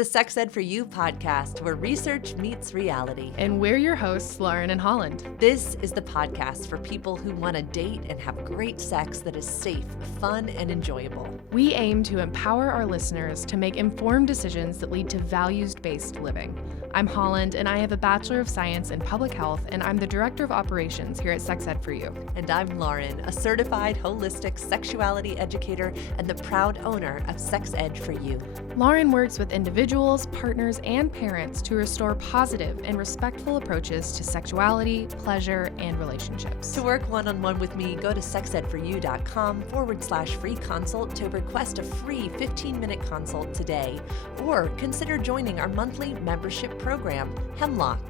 the Sex Ed for You podcast, where research meets reality. And we're your hosts, Lauren and Holland. This is the podcast for people who want to date and have great sex that is safe, fun, and enjoyable. We aim to empower our listeners to make informed decisions that lead to values-based living. I'm Holland, and I have a Bachelor of Science in Public Health, and I'm the Director of Operations here at Sex Ed for You. And I'm Lauren, a certified holistic sexuality educator and the proud owner of Sex Ed for You. Lauren works with individuals, partners, and parents to restore positive and respectful approaches to sexuality, pleasure, and relationships. To work one-on-one with me, go to sexedforyou.com/free consult to request a free 15-minute consult today, or consider joining our monthly membership program, Hemlock.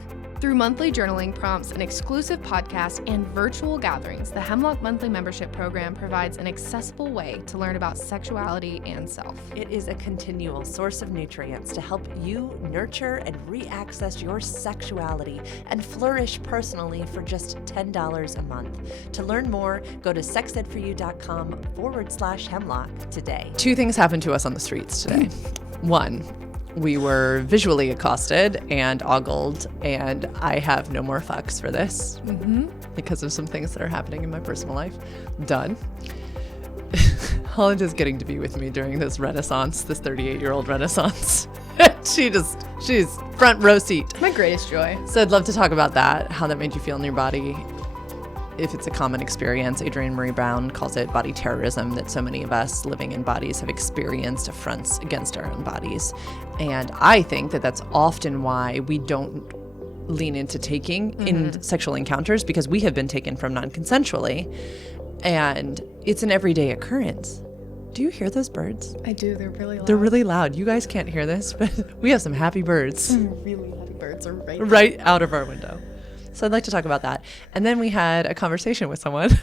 Through monthly journaling prompts, an exclusive podcast, and virtual gatherings, the Hemlock Monthly Membership Program provides an accessible way to learn about sexuality and self. It is a continual source of nutrients to help you nurture and re-access your sexuality and flourish personally for just $10 a month. To learn more, go to sexedforyou.com/hemlock today. Two things happened to us on the streets today. One, we were visually accosted and ogled, and I have no more fucks for this because of some things that are happening in my personal life. Done. Holland is getting to be with me during this renaissance, this 38-year-old renaissance. She's front row seat. My greatest joy. So I'd love to talk about that, how that made you feel in your body. If it's a common experience, Adrienne Marie Brown calls it body terrorism, that so many of us living in bodies have experienced affronts against our own bodies. And I think that that's often why we don't lean into taking in sexual encounters, because we have been taken from non-consensually, and it's an everyday occurrence. Do you hear those birds? I do. They're really loud. They're really loud. You guys can't hear this, but we have some happy birds. Really happy birds are right out of our window. So I'd like to talk about that. And then we had a conversation with someone.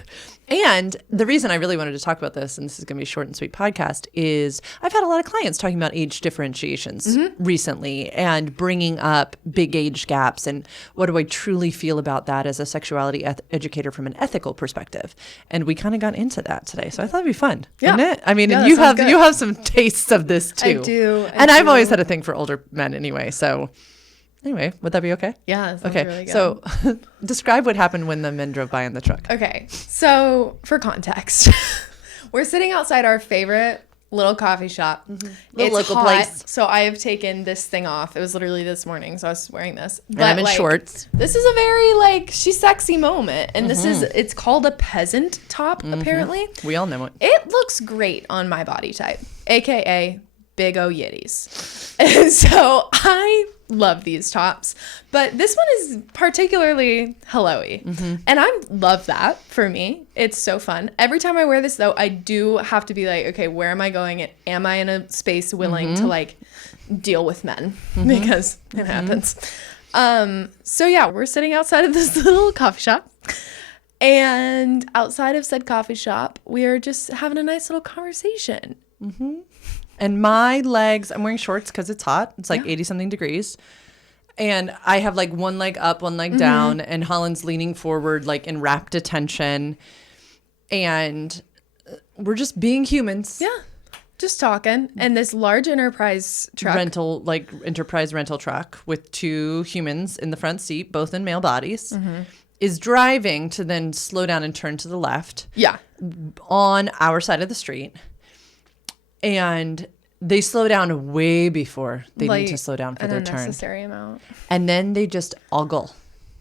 And the reason I really wanted to talk about this, and this is going to be a short and sweet podcast, is I've had a lot of clients talking about age differentiations recently and bringing up big age gaps. And what do I truly feel about that as a sexuality educator from an ethical perspective? And we kind of got into that today. So I thought it'd be fun. Yeah. Isn't it? I mean, Yeah, and you have some tastes of this too. I do. I've always had a thing for older men anyway. So anyway, would that be okay? Yeah, that sounds okay. really good. So describe what happened when the men drove by in the truck. Okay, so for context, we're sitting outside our favorite little coffee shop. It's local hot, place. so I have taken this thing off. It was literally this morning, so I was wearing this. And I'm in shorts. This is a very she's sexy moment, and it's called a peasant top, apparently. We all know it. It looks great on my body type, aka big O yitties. And so I love these tops, but this one is particularly hello-y. And I love that for me. It's so fun. Every time I wear this though, I do have to be like, okay, where am I going? And am I in a space willing to deal with men? Because it happens. So yeah, we're sitting outside of this little coffee shop. And outside of said coffee shop, we are just having a nice little conversation. And my legs, I'm wearing shorts because it's hot. It's 80 something degrees. And I have one leg up, one leg down, and Holland's leaning forward in rapt attention. And we're just being humans. Yeah. Just talking. And this large enterprise truck. Enterprise rental truck with two humans in the front seat, both in male bodies, is driving to then slow down and turn to the left. Yeah. On our side of the street. And they slow down way before they need to slow down for their turn. An unnecessary amount. And then they just ogle.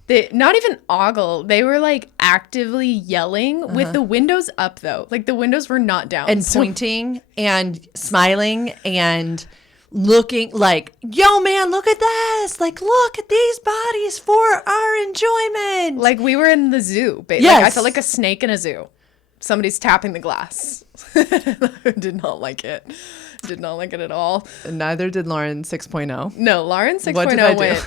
They not even ogle. They were actively yelling with the windows up though. The windows were not down. And pointing and smiling and looking yo man, look at this. Look at these bodies for our enjoyment. We were in the zoo. Yes. I felt like a snake in a zoo. Somebody's tapping the glass. I did not like it. Did not like it at all. Neither did Lauren 6.0. No, Lauren 6.0 What did I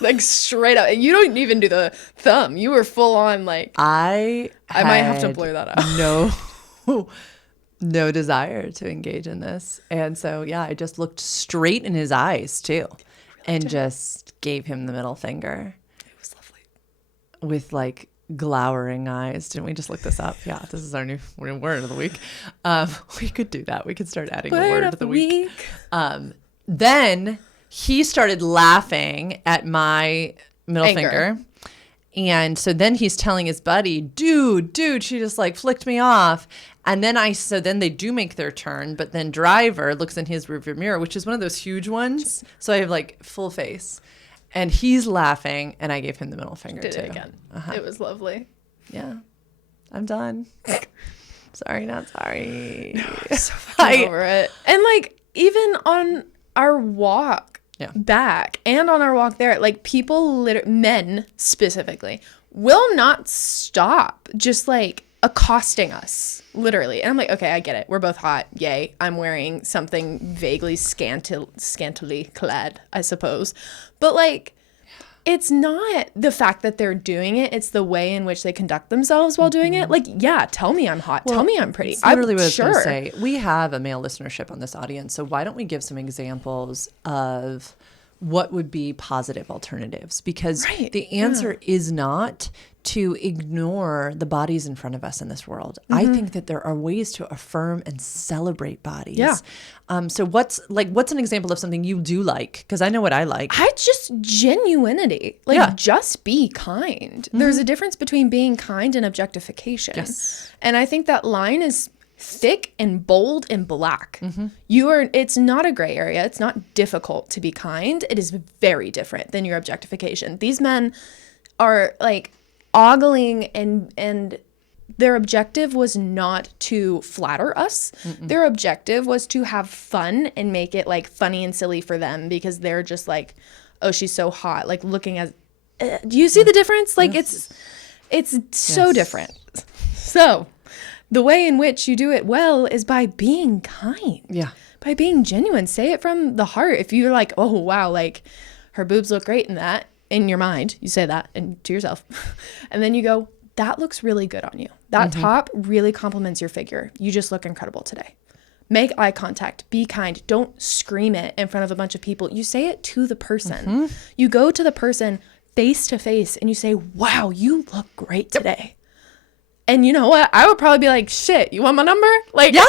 went straight up. You don't even do the thumb. You were full on I might have to blur that out. No desire to engage in this. And so, yeah, I just looked straight in his eyes too and just gave him the middle finger. It was lovely. With glowering eyes. Didn't we just look this up? Yeah, this is our new word of the week. We could do that. We could start adding a word of the week. Then he started laughing at my middle Anger. finger. And so then he's telling his buddy, dude, she just like flicked me off. And then so then they do make their turn, but then driver looks in his rearview mirror, which is one of those huge ones. So I have like full face. And he's laughing, and I gave him the middle finger Did too. it again. It was lovely. Yeah. I'm done. Sorry, not sorry. No, so fucking over it. And like even on our walk back and on our walk there, like people, men specifically, will not stop just like accosting us, literally. And I'm like, okay, I get it. We're both hot. Yay. I'm wearing something vaguely scantily clad, I suppose. But like, it's not the fact that they're doing it. It's the way in which they conduct themselves while doing it. Like, yeah, tell me I'm hot. Tell me I'm pretty. That's literally what I was going to say. We have a male listenership on this audience. So why don't we give some examples of what would be positive alternatives? Because the answer is not to ignore the bodies in front of us in this world. I think that there are ways to affirm and celebrate bodies. Yeah. So what's an example of something you do like? Because I know what I like. I just genuinity. Like, just be kind. There's a difference between being kind and objectification. Yes. And I think that line is thick and bold and black. It's not a gray area. It's not difficult to be kind. It is very different than your objectification. These men are like ogling, and their objective was not to flatter us. Their objective was to have fun and make it like funny and silly for them, because they're just like, oh, she's so hot, like looking at do you see the difference? Like it's so different. So the way in which you do it well is by being kind. Yeah. By being genuine. Say it from the heart. If you're like, oh wow, like her boobs look great in that, in your mind, you say that and to yourself. And then you go, that looks really good on you. That top really complements your figure. You just look incredible today. Make eye contact. Be kind. Don't scream it in front of a bunch of people. You say it to the person. You go to the person face to face and you say, wow, you look great today. And you know what? I would probably be like, shit, you want my number? Like, yeah,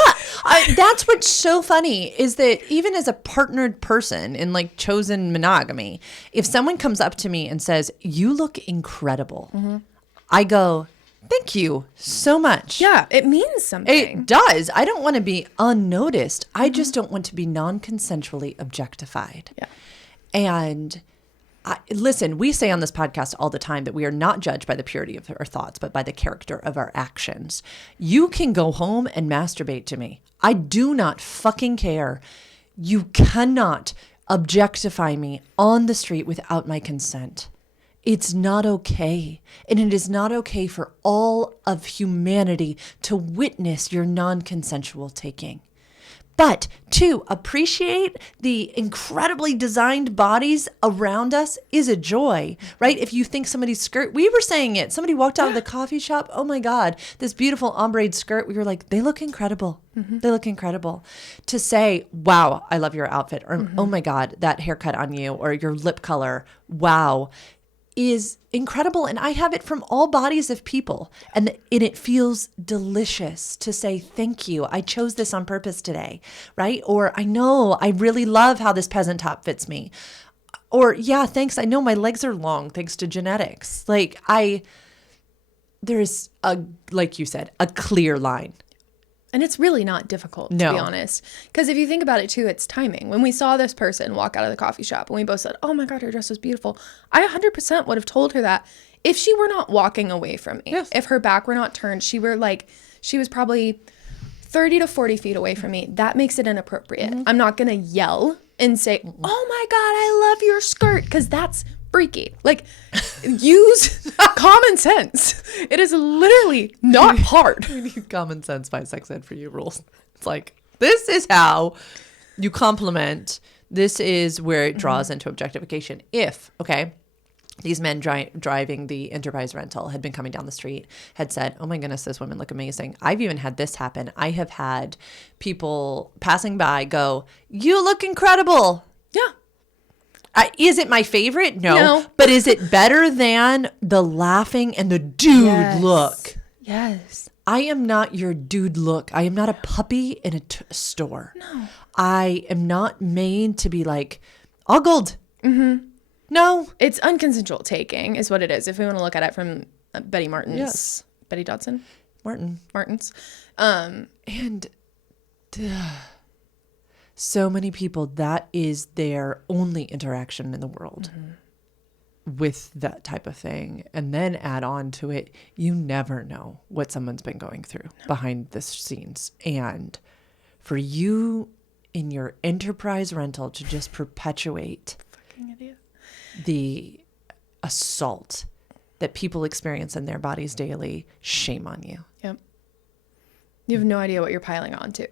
that's what's so funny is that even as a partnered person in like chosen monogamy, if someone comes up to me and says, you look incredible, I go, thank you so much. Yeah, it means something. It does. I don't want to be unnoticed. I just don't want to be non-consensually objectified. Yeah. And listen, we say on this podcast all the time that we are not judged by the purity of our thoughts, but by the character of our actions. You can go home and masturbate to me. I do not fucking care. You cannot objectify me on the street without my consent. It's not okay. And it is not okay for all of humanity to witness your non-consensual taking. But to appreciate the incredibly designed bodies around us is a joy, right? If you think somebody's skirt, we were saying it. Somebody walked out of the coffee shop. Oh my God, this beautiful ombre skirt. We were like, they look incredible. They look incredible. To say, wow, I love your outfit. Or, oh my God, that haircut on you, or your lip color. Wow. Is incredible, and I have it from all bodies of people, and it feels delicious to say thank you. I chose this on purpose today, right? Or I know I really love how this peasant top fits me. Or yeah, thanks. I know my legs are long thanks to genetics. Like there's like you said, a clear line. And it's really not difficult, to be honest. Because if you think about it, too, it's timing. When we saw this person walk out of the coffee shop and we both said, oh, my God, her dress was beautiful, I 100% would have told her that if she were not walking away from me, if her back were not turned, she was probably 30 to 40 feet away from me. That makes it inappropriate. I'm not going to yell and say, oh, my God, I love your skirt, because that's freaky. Like, use common sense. It is literally not hard. We need common sense by sex ed for you rules. It's like, this is how you compliment. This is where it draws into objectification. If, these men driving the Enterprise rental had been coming down the street, had said, oh my goodness, those women look amazing. I've even had this happen. I have had people passing by go, you look incredible. Yeah. Is it my favorite? No. But is it better than the laughing and the dude look? Yes. I am not your dude look. I am not a puppy in a store. No. I am not made to be like, Ogles. Mm-hmm. No. It's unconsensual taking is what it is. If we want to look at it from Betty Martin's. Yes. Betty Dodson? Martin's. And so many people, that is their only interaction in the world with that type of thing. And then add on to it, you never know what someone's been going through behind the scenes. And for you in your enterprise rental to just perpetuate the assault that people experience in their bodies daily, shame on you. Yep. You have no idea what you're piling on to.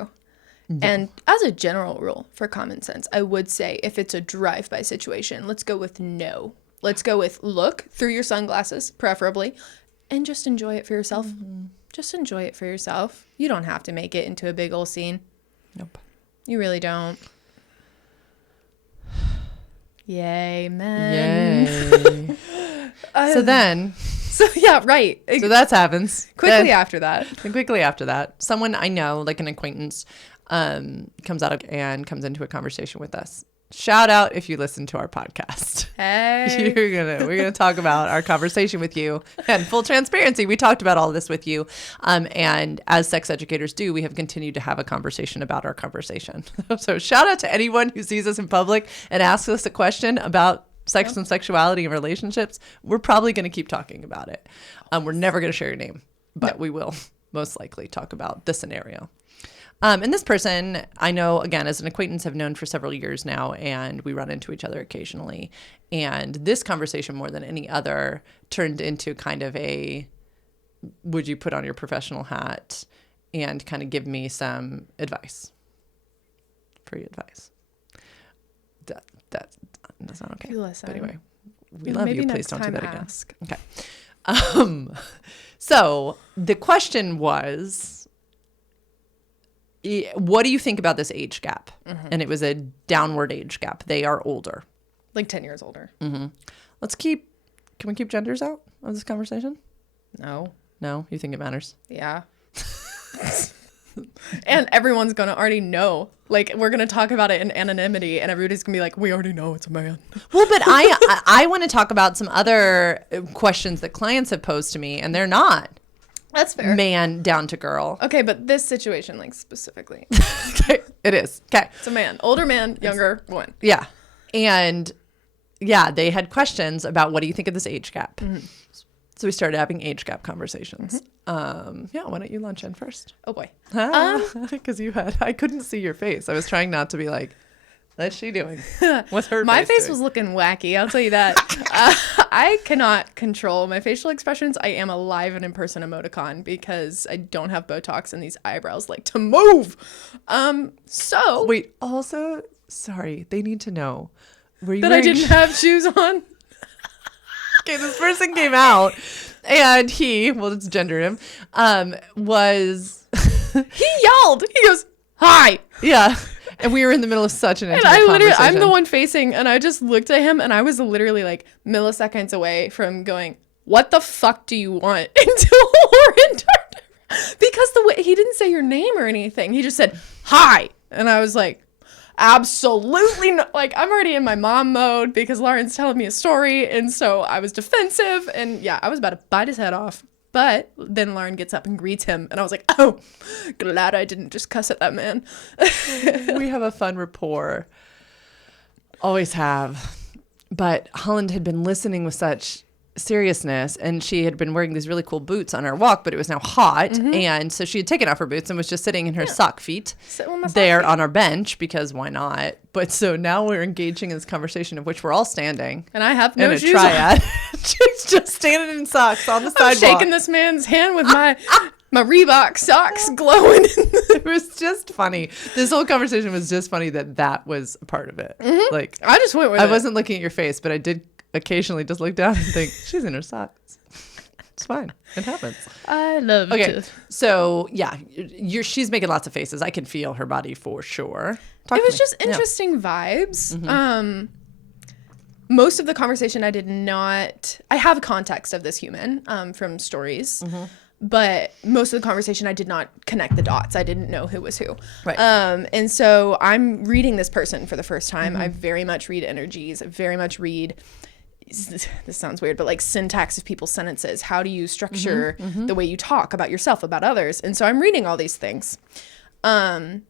No. And as a general rule for common sense, I would say if it's a drive-by situation, let's go with no. Let's go with look through your sunglasses, preferably, and just enjoy it for yourself. Mm-hmm. Just enjoy it for yourself. You don't have to make it into a big old scene. Nope. You really don't. Yay, men. Yay. So yeah, right. So that happens. Quickly after that, someone I know, like an acquaintance, comes into a conversation with us. Shout out if you listen to our podcast. Hey. We're gonna talk about our conversation with you. And full transparency, we talked about all of this with you. And as sex educators do, we have continued to have a conversation about our conversation. So shout out to anyone who sees us in public and asks us a question about sex and sexuality and relationships. We're probably going to keep talking about it. We're never going to share your name, but we will most likely talk about the scenario. And this person, I know, again, as an acquaintance, have known for several years now, and we run into each other occasionally. And this conversation, more than any other, turned into kind of a, would you put on your professional hat and kind of give me some advice? Free advice. That's not okay. Listen. But anyway, we love you. Please don't do that again. Ask. Okay. So the question was, what do you think about this age gap? Mm-hmm. And it was a downward age gap. They are older. Like 10 years older. Mm-hmm. Can we keep genders out of this conversation? No. No? You think it matters? Yeah. And everyone's going to already know. Like, we're going to talk about it in anonymity, and everybody's going to be like, we already know it's a man. Well, but I want to talk about some other questions that clients have posed to me, and they're not. That's fair. Man down to girl. Okay, but this situation, like, specifically. Okay, it is. Okay. It's a man. Older man, younger woman. Yeah. And, yeah, they had questions about what do you think of this age gap? Mm-hmm. So we started having age gap conversations. Mm-hmm. Yeah, why don't you launch in first? Oh, boy. Because I couldn't see your face. I was trying not to be like, what's she doing? What's her My face doing? was looking wacky, I'll tell you that. I cannot control my facial expressions. I am a live and in-person emoticon because I don't have Botox and these eyebrows like to move. So. Wait, also, sorry, they need to know. Were you that I didn't have shoes on? Okay, this person came out and we'll just gender him, was... He yelled. He goes, hi. Yeah. And we were in the middle of such an intimate conversation. I'm the one facing, and I just looked at him, and I was literally like milliseconds away from going, what the fuck do you want? Until Lauren turned. Because the way he didn't say your name or anything. He just said, hi. And I was like, absolutely not. Like, I'm already in my mom mode because Lauren's telling me a story. And so I was defensive. And yeah, I was about to bite his head off. But then Lauren gets up and greets him. And I was like, oh, glad I didn't just cuss at that man. We have a fun rapport. Always have. But Holland had been listening with such seriousness, and she had been wearing these really cool boots on our walk, but it was now hot. Mm-hmm. And so she had taken off her boots and was just sitting in her sock feet there on our bench because why not? But so now we're engaging in this conversation of which we're all standing. And I have no shoes triad. She's just standing in socks on the sidewalk. I'm shaking this man's hand with my Reebok socks glowing. It was just funny. This whole conversation was just funny that was a part of it. Mm-hmm. Like I just went with it. I wasn't looking at your face, but I did occasionally just look down and think, she's in her socks. It's fine. It happens. I love it. Okay. So, yeah, she's making lots of faces. I can feel her body for sure. It was just interesting vibes. Mm-hmm. Most of the conversation I have context of this human from stories. Mm-hmm. but most of the conversation, I did not connect the dots. I didn't know who was who. Right. And so I'm reading this person for the first time. I very much read energies. I very much read, this sounds weird, but like syntax of people's sentences. How do you structure the way you talk about yourself, about others? And so I'm reading all these things. And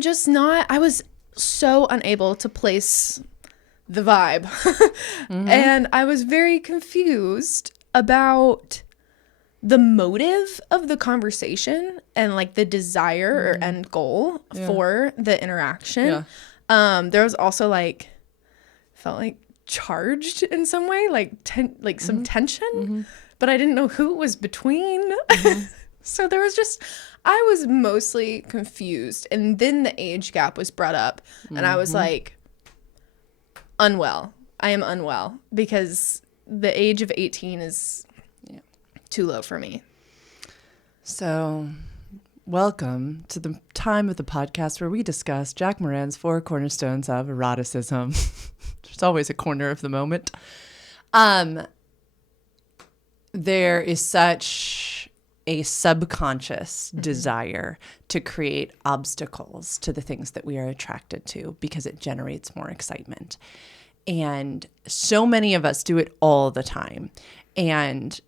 just I was so unable to place the vibe. And I was very confused about the motive of the conversation and like the desire or end goal for the interaction. There was also like, felt like charged in some way, like some tension, but I didn't know who it was between. So there was just, I was mostly confused. And then the age gap was brought up and I was like, unwell. I am unwell because the age of 18 is too low for me. So welcome to the time of the podcast where we discuss Jack Moran's 4 cornerstones of eroticism. There's always a corner of the moment. There is such a subconscious desire to create obstacles to the things that we are attracted to because it generates more excitement. And so many of us do it all the time. And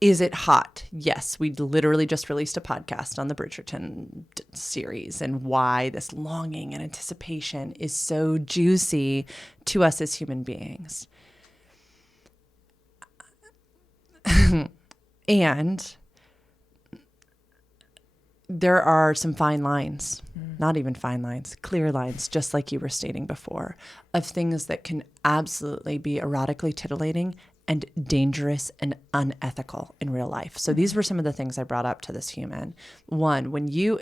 is it hot? Yes, we literally just released a podcast on the Bridgerton series and why this longing and anticipation is so juicy to us as human beings. And there are some fine lines, not even fine lines, clear lines, just like you were stating before, of things that can absolutely be erotically titillating and dangerous and unethical in real life. So these were some of the things I brought up to this human. One, when you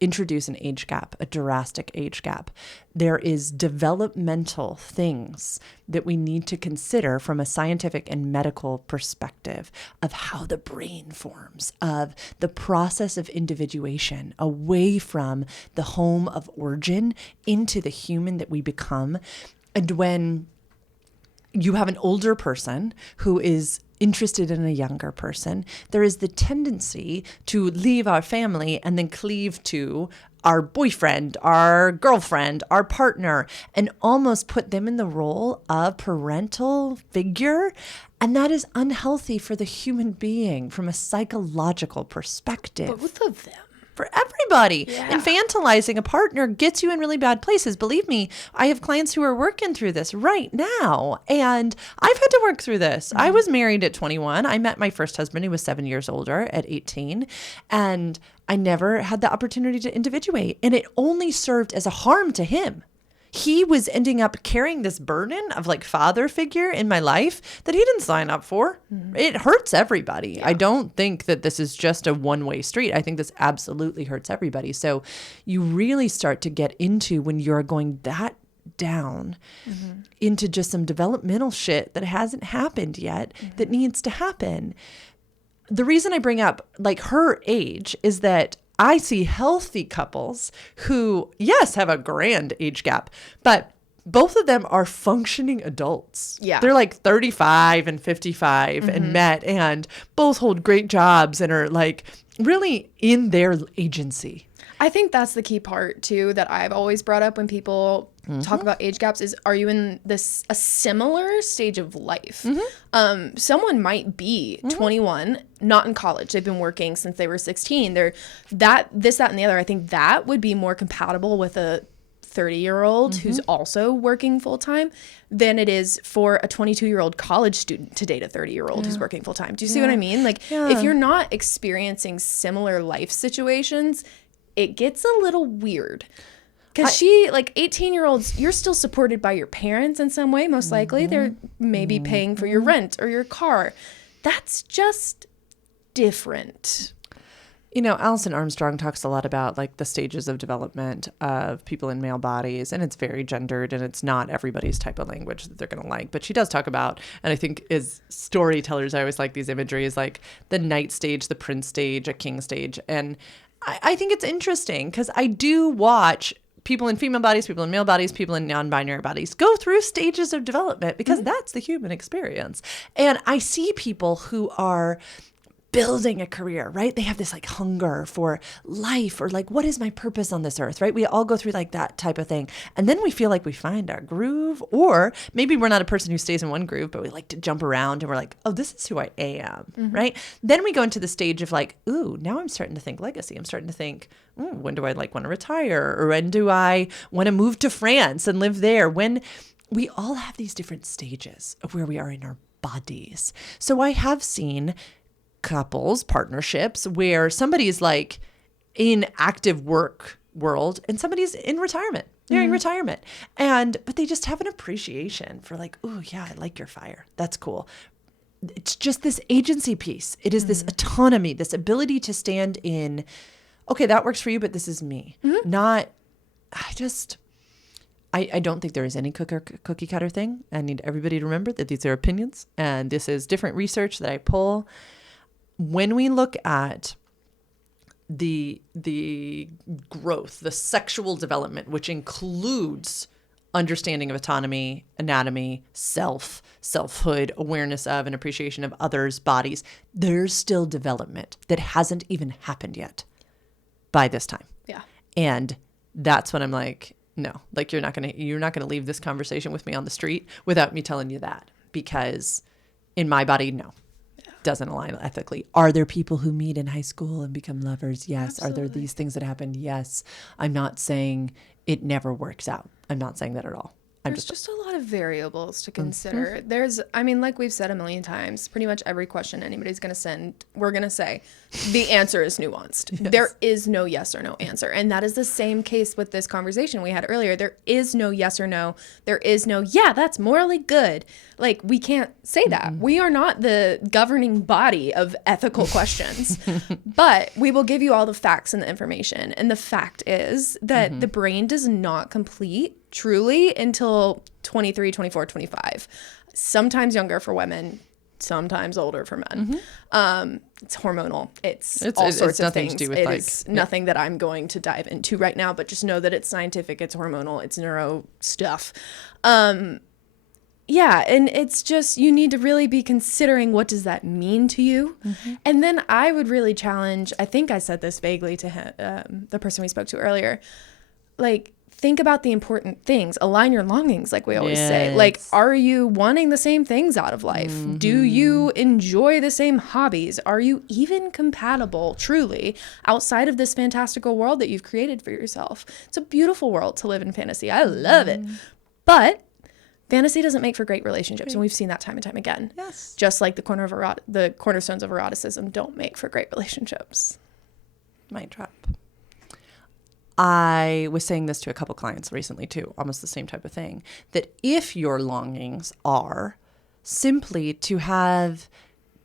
introduce an age gap, a drastic age gap, there is developmental things that we need to consider from a scientific and medical perspective of how the brain forms, of the process of individuation away from the home of origin into the human that we become. And when you have an older person who is interested in a younger person, there is the tendency to leave our family and then cleave to our boyfriend, our girlfriend, our partner, and almost put them in the role of parental figure. And that is unhealthy for the human being from a psychological perspective. Both of them. For everybody. Yeah. Infantilizing a partner gets you in really bad places. Believe me, I have clients who are working through this right now. And I've had to work through this. I was married at 21. I met my first husband. He was 7 years older at 18. And I never had the opportunity to individuate. And it only served as a harm to him. He was ending up carrying this burden of like father figure in my life that he didn't sign up for. It hurts everybody. Yeah. I don't think that this is just a one-way street. I think this absolutely hurts everybody. So you really start to get into when you're going that down into just some developmental shit that hasn't happened yet that needs to happen. The reason I bring up like her age is that I see healthy couples who, yes, have a grand age gap, but both of them are functioning adults. Yeah. They're like 35 and 55 and met and both hold great jobs and are like really in their agency. I think that's the key part too that I've always brought up when people talk about age gaps is, are you in a similar stage of life? Someone might be 21, not in college. They've been working since they were 16. They're this, that, and the other. I think that would be more compatible with a 30-year-old who's also working full time than it is for a 22-year-old college student to date a 30-year-old who's working full time. Do you see what I mean? Like if you're not experiencing similar life situations, it gets a little weird. Because she, like 18-year-olds, you're still supported by your parents in some way, most likely. They're maybe paying for your rent or your car. That's just different. You know, Alison Armstrong talks a lot about like the stages of development of people in male bodies, and it's very gendered and it's not everybody's type of language that they're going to like. But she does talk about, and I think as storytellers, I always like these imageries like the knight stage, the prince stage, a king stage. And I think it's interesting because I do watch people in female bodies, people in male bodies, people in non-binary bodies go through stages of development because that's the human experience. And I see people who are building a career, right? They have this like hunger for life, or like, what is my purpose on this earth, right? We all go through like that type of thing. And then we feel like we find our groove, or maybe we're not a person who stays in one groove, but we like to jump around and we're like, oh, this is who I am, right? Then we go into the stage of like, ooh, now I'm starting to think legacy. I'm starting to think, when do I like want to retire? Or when do I want to move to France and live there? When we all have these different stages of where we are in our bodies. So I have seen couples, partnerships, where somebody's like in active work world and somebody's in retirement, nearing retirement. But they just have an appreciation for like, oh yeah, I like your fire. That's cool. It's just this agency piece. It is this autonomy, this ability to stand in, okay, that works for you, but this is me. Not, I don't think there is any cookie cutter thing. I need everybody to remember that these are opinions, and this is different research that I pull. When we look at the growth, the sexual development, which includes understanding of autonomy, anatomy, selfhood, awareness of and appreciation of others' bodies, there's still development that hasn't even happened yet by this time. Yeah. And that's when I'm like, no, like you're not gonna leave this conversation with me on the street without me telling you that, because in my body, no. Doesn't align ethically. Are there people who meet in high school and become lovers? Yes. Absolutely. Are there these things that happen? Yes. I'm not saying it never works out. I'm not saying that at all. There's just a lot of variables to consider. There's, I mean, like we've said a million times, pretty much every question anybody's going to send, we're going to say, the answer is nuanced. Yes. There is no yes or no answer. And that is the same case with this conversation we had earlier. There is no yes or no. There is no, yeah, that's morally good. Like, we can't say that. We are not the governing body of ethical questions. But we will give you all the facts and the information. And the fact is that the brain does not complete truly until 23, 24, 25. Sometimes younger for women, sometimes older for men. It's hormonal. It's all sorts of things. It's nothing that I'm going to dive into right now, but just know that it's scientific, it's hormonal, it's neuro stuff. Yeah, and it's just, you need to really be considering, what does that mean to you? And then I would really challenge, I think I said this vaguely to him, the person we spoke to earlier, like, think about the important things. Align your longings, like we always say. Like, are you wanting the same things out of life? Do you enjoy the same hobbies? Are you even compatible, truly, outside of this fantastical world that you've created for yourself? It's a beautiful world to live in fantasy. I love it. But fantasy doesn't make for great relationships, and we've seen that time and time again. Yes. Just like the cornerstones of eroticism don't make for great relationships. Mic drop. I was saying this to a couple clients recently too, almost the same type of thing, that if your longings are simply to have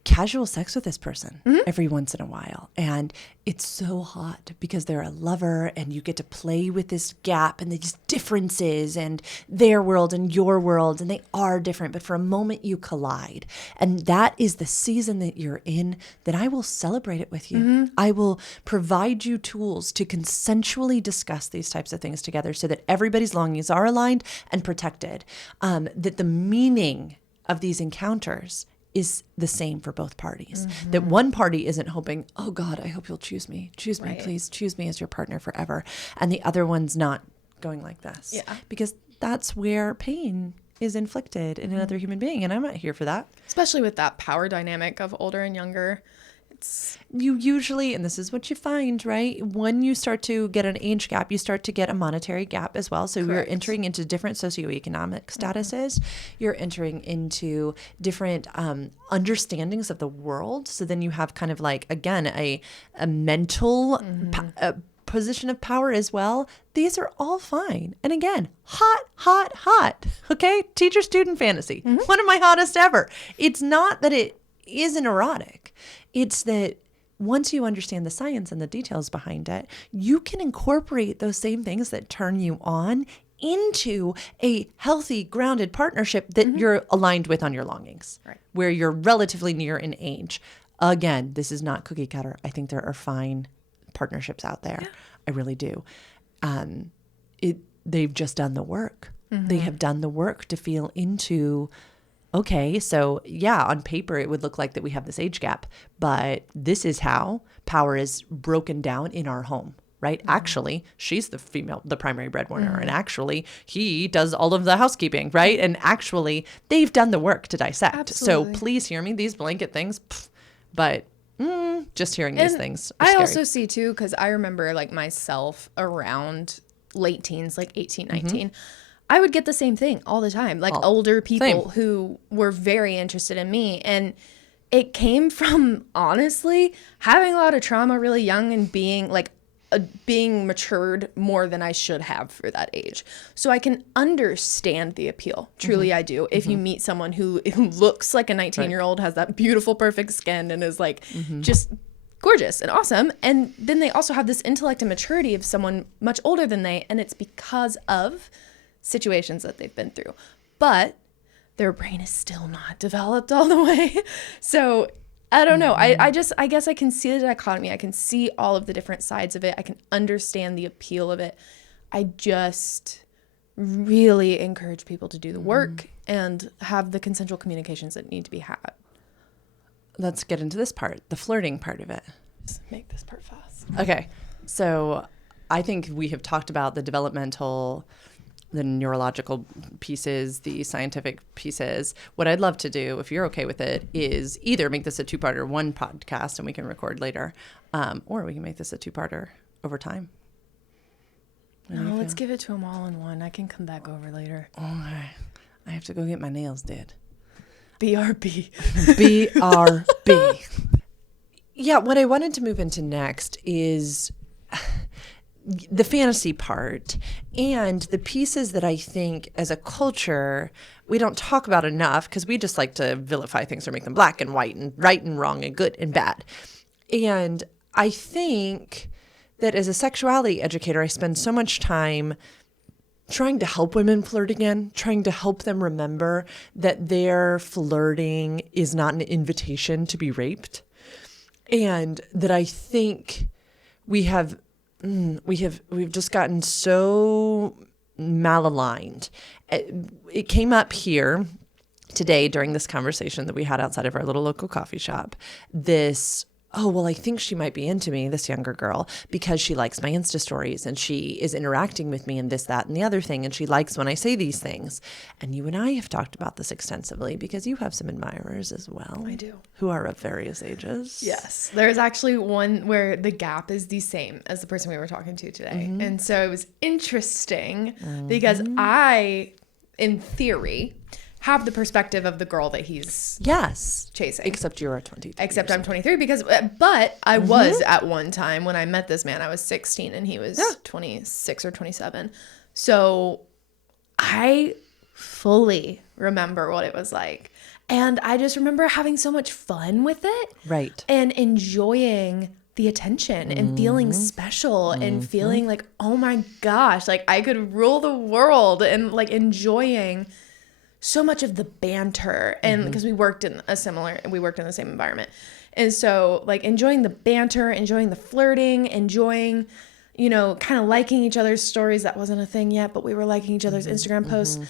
casual sex with this person every once in a while, and it's so hot because they're a lover and you get to play with this gap and these differences and their world and your world, and they are different, but for a moment you collide, and that is the season that you're in, then I will celebrate it with you. I will provide you tools to consensually discuss these types of things together so that everybody's longings are aligned and protected, that the meaning of these encounters is the same for both parties. That one party isn't hoping, oh God, I hope you'll choose me. Choose me, please. Choose me as your partner forever. And the other one's not going like this. Yeah. Because that's where pain is inflicted in another human being. And I'm not here for that. Especially with that power dynamic of older and younger. You usually, and this is what you find, right? When you start to get an age gap, you start to get a monetary gap as well. So you're entering into different socioeconomic statuses. You're entering into different understandings of the world. So then you have kind of like, again, a mental position of power as well. These are all fine. And again, hot. Okay? Teacher-student fantasy. One of my hottest ever. It's not that it isn't erotic. It's that once you understand the science and the details behind it, you can incorporate those same things that turn you on into a healthy, grounded partnership that you're aligned with on your longings, where you're relatively near in age. Again, this is not cookie cutter. I think there are fine partnerships out there. Yeah. I really do. They've just done the work. They have done the work to feel into okay, so yeah, on paper, it would look like that we have this age gap, but this is how power is broken down in our home, right? Actually, she's the primary breadwinner, and actually, he does all of the housekeeping, right? And actually, they've done the work to dissect. Absolutely. So please hear me, these blanket things, but just hearing these things are I scary. also see too, because I remember like myself around late teens, like 18, 19, I would get the same thing all the time. Like older people who were very interested in me. And it came from honestly having a lot of trauma really young and being like, being matured more than I should have for that age. So I can understand the appeal. Truly, I do. If you meet someone who looks like a 19-year-old, has that beautiful, perfect skin and is like just gorgeous and awesome. And then they also have this intellect and maturity of someone much older than they, and it's because of situations that they've been through. But their brain is still not developed all the way. So I don't know. I guess I can see the dichotomy. I can see all of the different sides of it. I can understand the appeal of it. I just really encourage people to do the work and have the consensual communications that need to be had. Let's get into this part, the flirting part of it. Just make this part fast. Okay. So I think we have talked about the developmental, the neurological pieces, the scientific pieces. What I'd love to do, if you're okay with it, is either make this a two-parter, one podcast, and we can record later, or we can make this a two-parter over time. No, let's give it to them all in one. I can come back over later. All right. I have to go get my nails did. BRB. BRB. Yeah, what I wanted to move into next is the fantasy part and the pieces that I think as a culture we don't talk about enough because we just like to vilify things or make them black and white and right and wrong and good and bad. And I think that as a sexuality educator, I spend so much time trying to help women flirt again, trying to help them remember that their flirting is not an invitation to be raped. And that I think we've just gotten so malaligned. It came up here today during this conversation that we had outside of our little local coffee shop. I think she might be into me, this younger girl, because she likes my Insta stories and she is interacting with me and this, that, and the other thing. And she likes when I say these things. And you and I have talked about this extensively because you have some admirers as well. I do. Who are of various ages. Yes. There's actually one where the gap is the same as the person we were talking to today. And so it was interesting because I, in theory, have the perspective of the girl that he's chasing. Except you're 22. Except I'm 23 but I was at one time when I met this man, I was 16 and he was 26 or 27. So I fully remember what it was like. And I just remember having so much fun with it. Right. And enjoying the attention and feeling special and feeling like, oh my gosh, like I could rule the world and like enjoying so much of the banter. And because we worked in the same environment. And so like enjoying the banter, enjoying the flirting, enjoying, kind of liking each other's stories. That wasn't a thing yet, but we were liking each other's Instagram posts.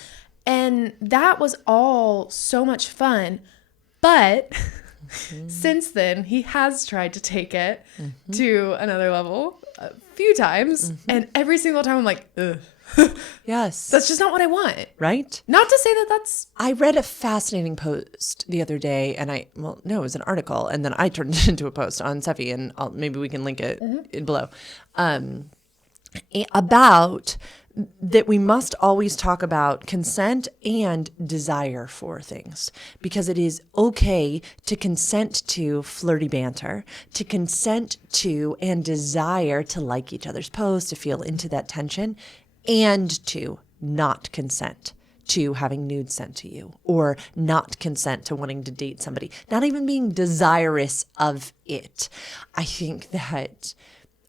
And that was all so much fun. But since then, he has tried to take it to another level a few times. And every single time I'm like, ugh. Yes. That's just not what I want. Right? Not to say that that's... I read a fascinating post the other day and it was an article and then I turned it into a post on Seffi and maybe we can link it below. About that we must always talk about consent and desire for things because it is okay to consent to flirty banter, to consent to and desire to like each other's posts, to feel into that tension, and to not consent to having nudes sent to you or not consent to wanting to date somebody, not even being desirous of it. I think that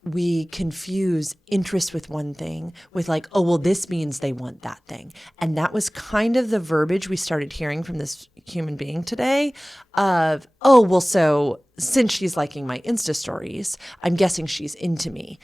we confuse interest with one thing with like, oh, well, this means they want that thing. And that was kind of the verbiage we started hearing from this human being today of, oh, well, so since she's liking my Insta stories, I'm guessing she's into me.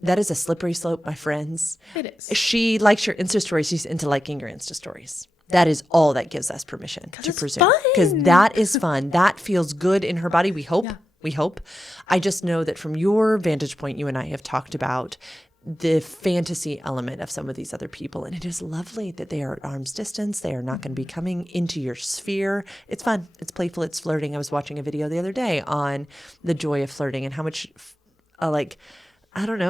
That is a slippery slope, my friends. It is. She likes your Insta stories. She's into liking your Insta stories. That is all that gives us permission to it's presume. fun. Because that is fun. That feels good in her body. We hope. Yeah. We hope. I just know that from your vantage point, you and I have talked about the fantasy element of some of these other people. And it is lovely that they are at arm's distance. They are not going to be coming into your sphere. It's fun. It's playful. It's flirting. I was watching a video the other day on the joy of flirting and how much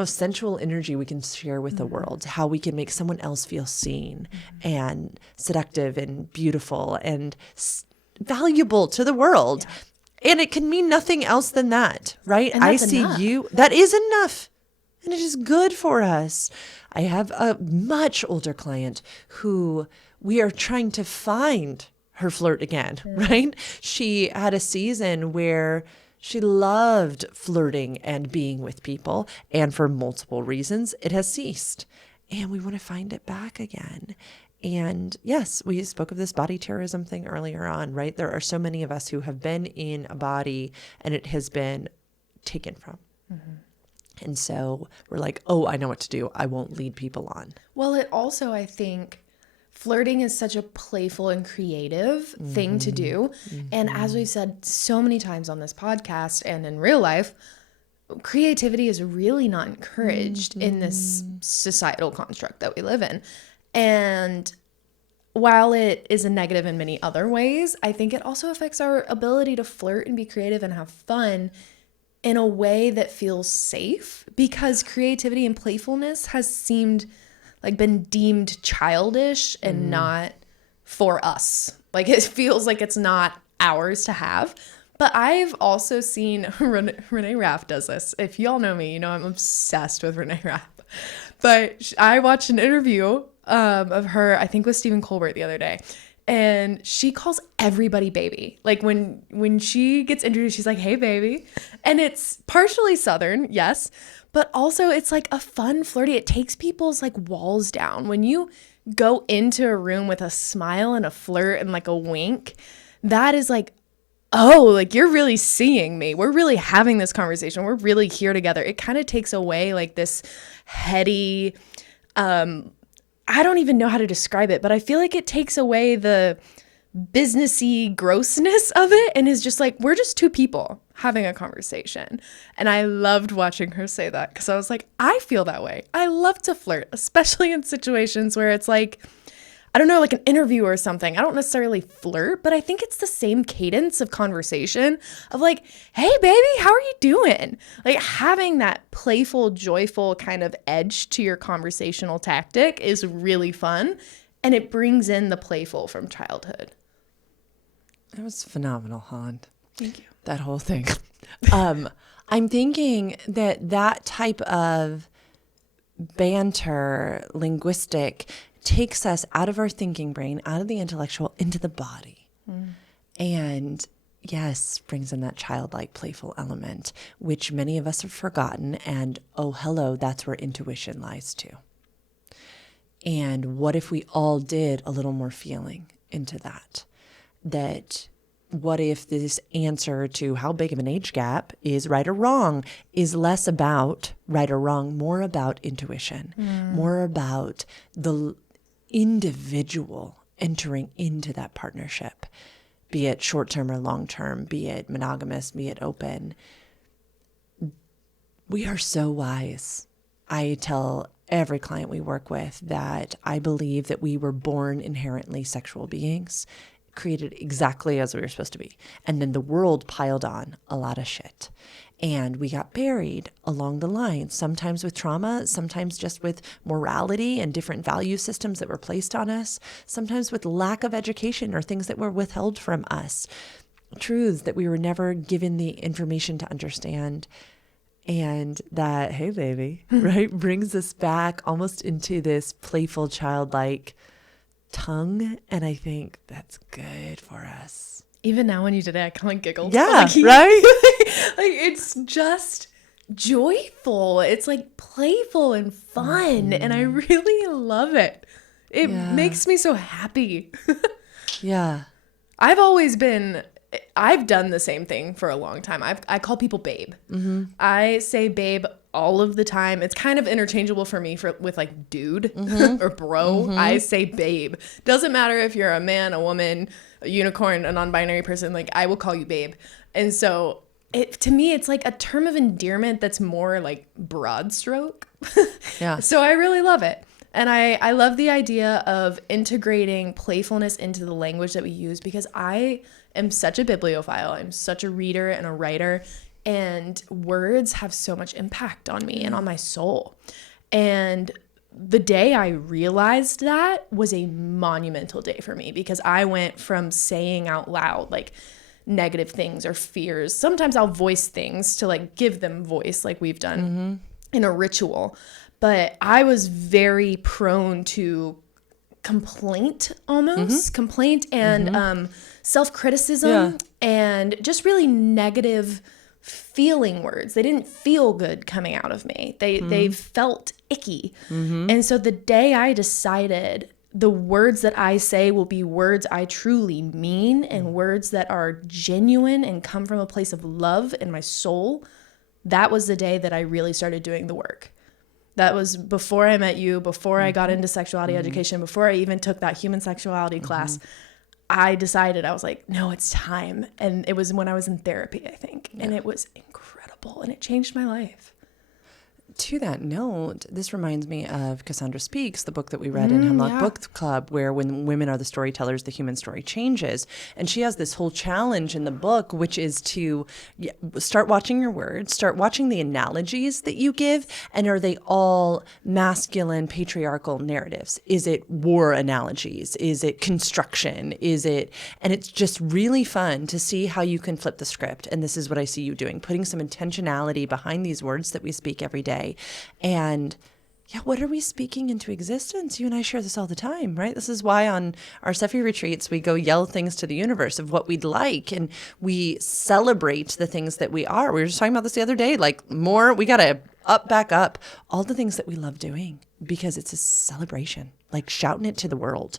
sensual energy we can share with the world, how we can make someone else feel seen and seductive and beautiful and valuable to the world. Yeah. And it can mean nothing else than that, right? I see enough. You. That is enough. And it is good for us. I have a much older client who we are trying to find her flirt again, right? She had a season where she loved flirting and being with people. And for multiple reasons, it has ceased. And we want to find it back again. And yes, we spoke of this body terrorism thing earlier on, right? There are so many of us who have been in a body and it has been taken from. Mm-hmm. And so we're like, oh, I know what to do. I won't lead people on. Well, it also, I think, flirting is such a playful and creative thing to do. Mm-hmm. And as we've said so many times on this podcast and in real life, creativity is really not encouraged in this societal construct that we live in. And while it is a negative in many other ways, I think it also affects our ability to flirt and be creative and have fun in a way that feels safe, because creativity and playfulness has seemed like been deemed childish and not for us. Like it feels like it's not ours to have. But I've also seen Renee Rapp does this. If y'all know me, you know I'm obsessed with Renee Rapp. But I watched an interview of her, I think with Stephen Colbert the other day. And she calls everybody baby. Like when she gets introduced, she's like, hey, baby. And it's partially Southern, yes. But also it's like a fun flirty. It takes people's like walls down. When you go into a room with a smile and a flirt and like a wink, that is like, oh, like you're really seeing me. We're really having this conversation. We're really here together. It kind of takes away like this heady, I don't even know how to describe it, but I feel like it takes away the businessy grossness of it and is just like, we're just two people having a conversation. And I loved watching her say that because I was like, I feel that way. I love to flirt, especially in situations where it's like, I don't know, like an interview or something. I don't necessarily flirt, but I think it's the same cadence of conversation of like, hey, baby, how are you doing? Like having that playful, joyful kind of edge to your conversational tactic is really fun. And it brings in the playful from childhood. That was phenomenal, Han. Thank you. That whole thing. I'm thinking that type of banter, linguistic, takes us out of our thinking brain, out of the intellectual, into the body. And yes, brings in that childlike, playful element, which many of us have forgotten. And oh, hello, that's where intuition lies too. And what if we all did a little more feeling into that? That what if this answer to how big of an age gap is right or wrong is less about right or wrong, more about intuition, more about the individual entering into that partnership, be it short-term or long-term, be it monogamous, be it open. We are so wise. I tell every client we work with that I believe that we were born inherently sexual beings, created exactly as we were supposed to be. And then the world piled on a lot of shit. And we got buried along the line, sometimes with trauma, sometimes just with morality and different value systems that were placed on us, sometimes with lack of education or things that were withheld from us, truths that we were never given the information to understand. And that, hey, baby, right, brings us back almost into this playful, childlike tongue. And I think that's good for us. Even now when you did it, I kind of giggled. Yeah, right? Like it's just joyful. It's like playful and fun. And I really love it. It makes me so happy. Yeah. I've done the same thing for a long time. I call people babe. I say babe all of the time. It's kind of interchangeable for me with like dude or bro. I say babe. Doesn't matter if you're a man, a woman, a unicorn, a non-binary person, like I will call you babe. And so to me, it's like a term of endearment that's more like broad stroke. Yeah. So I really love it. And I love the idea of integrating playfulness into the language that we use, because I am such a bibliophile. I'm such a reader and a writer, and words have so much impact on me and on my soul. And the day I realized that was a monumental day for me, because I went from saying out loud like negative things or fears. Sometimes I'll voice things to like give them voice, like we've done in a ritual. But I was very prone to complaint and self-criticism and just really negative feeling words. They didn't feel good coming out of me. They felt icky. And so the day I decided the words that I say will be words I truly mean and words that are genuine and come from a place of love in my soul, that was the day that I really started doing the work. That was before I met you, before I got into sexuality education, before I even took that human sexuality class. I decided, I was like, no, it's time. And it was when I was in therapy, I think. Yeah. And it was incredible. And it changed my life. To that note, this reminds me of Cassandra Speaks, the book that we read in Hemlock Book Club, where when women are the storytellers, the human story changes. And she has this whole challenge in the book, which is to start watching your words, start watching the analogies that you give. And are they all masculine, patriarchal narratives? Is it war analogies? Is it construction? And it's just really fun to see how you can flip the script. And this is what I see you doing, putting some intentionality behind these words that we speak every day. And what are we speaking into existence? You and I share this all the time, right? This is why on our Sephi retreats, we go yell things to the universe of what we'd like. And we celebrate the things that we are. We were just talking about this the other day, like we got to back up all the things that we love doing, because it's a celebration, like shouting it to the world.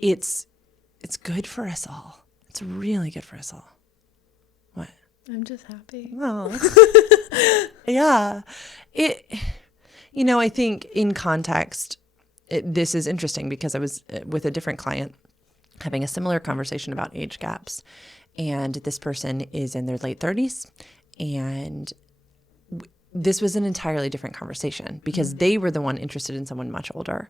It's good for us all. It's really good for us all. What? I'm just happy. Oh, yeah. I think in context, this is interesting, because I was with a different client having a similar conversation about age gaps. And this person is in their late 30s. And this was an entirely different conversation, because they were the one interested in someone much older.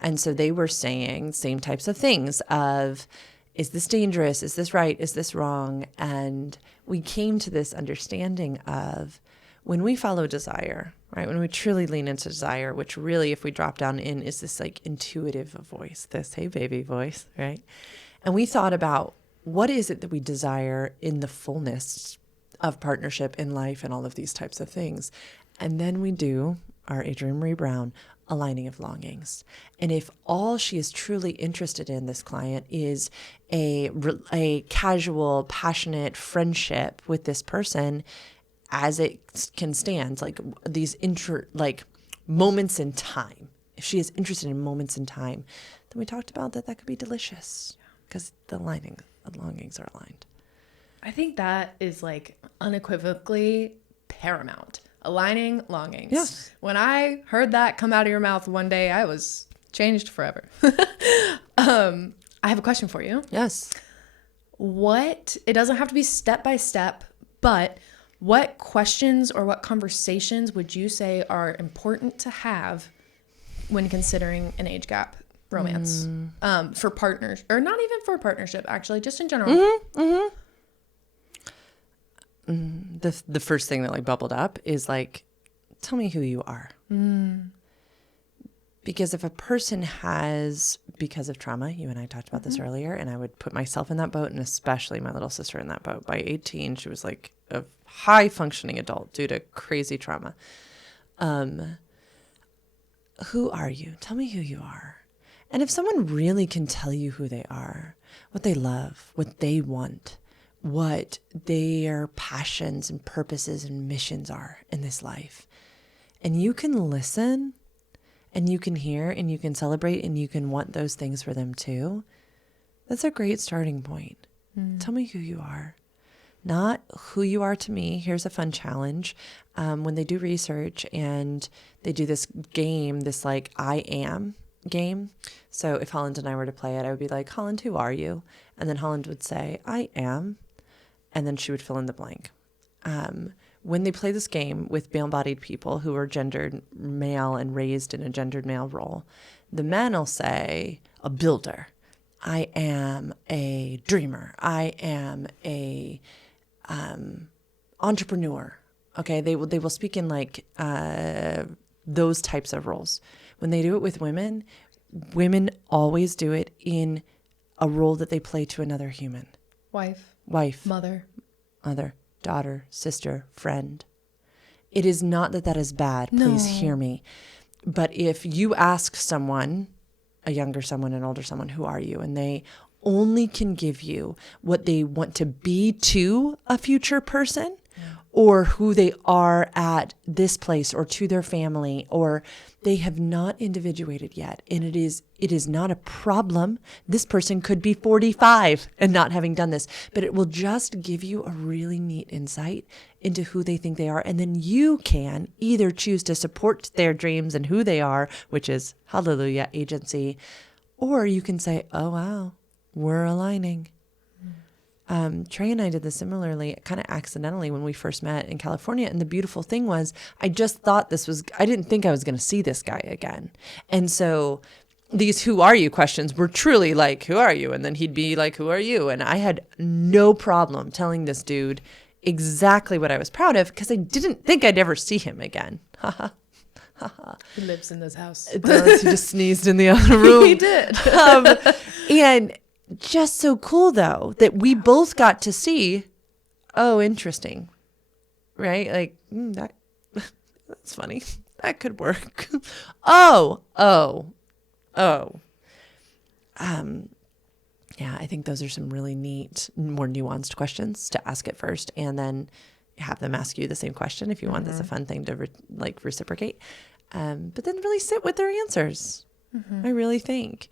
And so they were saying same types of things of, is this dangerous? Is this right? Is this wrong? And we came to this understanding of when we follow desire, right? When we truly lean into desire, which really, if we drop down in, is this like intuitive voice, this, hey baby voice, right? And we thought about what is it that we desire in the fullness of partnership in life and all of these types of things. And then we do our Adrienne Marie Brown aligning of longings. And if all she is truly interested in, this client, is a casual, passionate friendship with this person, as it can stand, like these moments in time. If she is interested in moments in time, then we talked about that could be delicious, because the longings are aligned. I think that is like unequivocally paramount. Aligning longings. Yes. When I heard that come out of your mouth one day, I was changed forever. I have a question for you. Yes. It doesn't have to be step by step, but what questions or what conversations would you say are important to have when considering an age gap romance for partners, or not even for a partnership, actually, just in general? The first thing that bubbled up is tell me who you are. Because if a person has, because of trauma, you and I talked about this earlier, and I would put myself in that boat, and especially my little sister in that boat. By 18, she was like a high functioning adult due to crazy trauma. Who are you? Tell me who you are. And if someone really can tell you who they are, what they love, what they want, what their passions and purposes and missions are in this life, and you can listen and you can hear and you can celebrate and you can want those things for them too, that's a great starting point. Tell me who you are. not who you are to me. Here's a fun challenge. When they do research and they do this game, this like I am game. So if Holland and I were to play it, I would be like, Holland, who are you? And then Holland would say, I am. And then she would fill in the blank. When they play this game with male-bodied people who are gendered male and raised in a gendered male role, the men will say, a builder. I am a dreamer. I am a entrepreneur. Okay, they will speak in like those types of roles. When they do it with women, women always do it in a role that they play to another human. Wife. Mother. Daughter, sister, friend. It is not that is bad. No. Please hear me. But if you ask someone, a younger someone, an older someone, who are you? And they only can give you what they want to be to a future person, or who they are at this place or to their family, or they have not individuated yet. And it is not a problem. This person could be 45 and not having done this, but it will just give you a really neat insight into who they think they are. And then you can either choose to support their dreams and who they are, which is hallelujah, agency, or you can say, oh, wow, we're aligning. Trey and I did this similarly, kind of accidentally when we first met in California. And the beautiful thing was, I just thought I didn't think I was going to see this guy again. And so these who are you questions were truly like, who are you? And then he'd be like, who are you? And I had no problem telling this dude exactly what I was proud of, because I didn't think I'd ever see him again. He lives in this house. He just sneezed in the other room. He did. And just so cool, though, that we both got to see, oh, interesting, right? Like, that's funny. That could work. Oh. Yeah, I think those are some really neat, more nuanced questions to ask at first, and then have them ask you the same question if you want. That's a fun thing to reciprocate. But then really sit with their answers. I really think.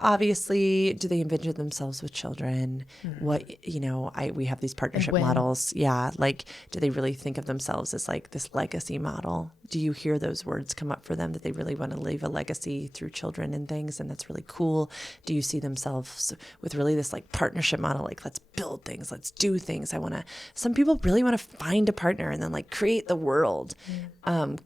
Obviously, do they envision themselves with children? What, we have these partnership models. Yeah. Like, do they really think of themselves as like this legacy model? Do you hear those words come up for them, that they really want to leave a legacy through children and things? And that's really cool. Do you see themselves with really this like partnership model? Like, let's build things, let's do things. Some people really want to find a partner and then like create the world.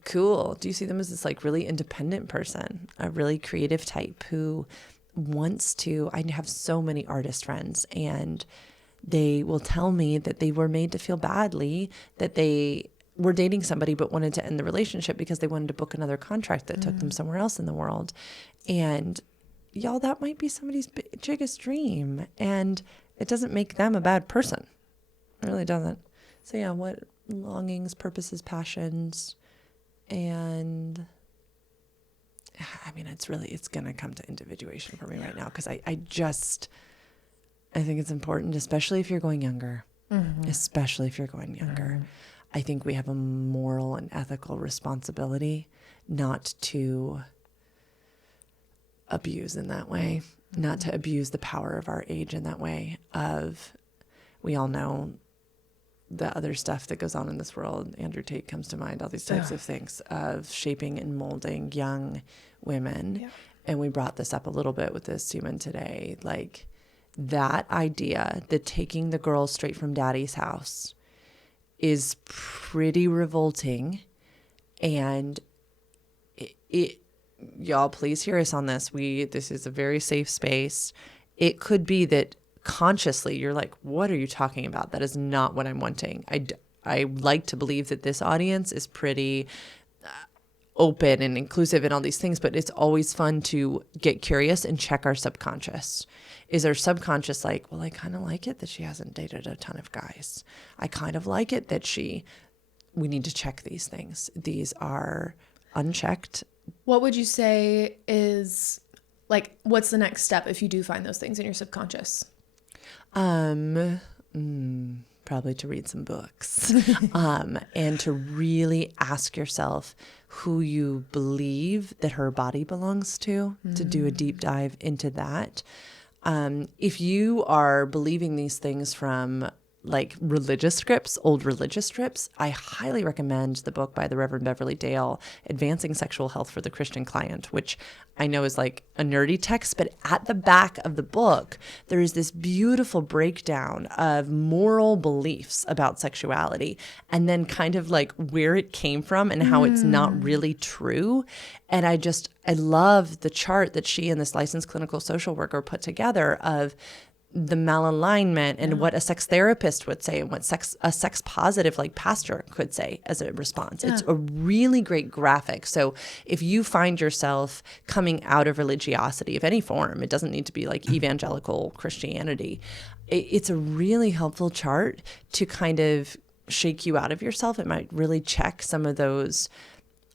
Cool. Do you see them as this like really independent person, a really creative type who wants to? I have so many artist friends, and they will tell me that they were made to feel badly that they were dating somebody but wanted to end the relationship because they wanted to book another contract that took them somewhere else in the world. And y'all, that might be somebody's biggest dream, and it doesn't make them a bad person. It really doesn't. So yeah, what longings, purposes, passions, and I mean, it's going to come to individuation for me right now, because I think it's important, especially if you're going younger, I think we have a moral and ethical responsibility not to abuse in that way, not to abuse the power of our age in that way. We all know the other stuff that goes on in this world. Andrew Tate comes to mind, all these types of things of shaping and molding young women. Yeah. And we brought this up a little bit with this human today, like that idea that taking the girl straight from daddy's house is pretty revolting. And it y'all, please hear us on this. This is a very safe space. It could be that consciously you're like, what are you talking about? That is not what I'm wanting. I like to believe that this audience is pretty open and inclusive and all these things, but it's always fun to get curious and check our subconscious. Is our subconscious like, well, I kind of like it that she hasn't dated a ton of guys. I kind of like it that we need to check these things. These are unchecked. What would you say is, like, what's the next step if you do find those things in your subconscious? Probably to read some books, and to really ask yourself who you believe that her body belongs to do a deep dive into that. If you are believing these things from like religious scripts, old religious scripts, I highly recommend the book by the Reverend Beverly Dale, Advancing Sexual Health for the Christian Client, which I know is like a nerdy text, but at the back of the book, there is this beautiful breakdown of moral beliefs about sexuality and then kind of like where it came from and how it's not really true. And I love the chart that she and this licensed clinical social worker put together of the malalignment and what a sex therapist would say and what a sex positive like pastor could say as a response. It's a really great graphic. So if you find yourself coming out of religiosity of any form, it doesn't need to be like evangelical Christianity. It's a really helpful chart to kind of shake you out of yourself. It might really check some of those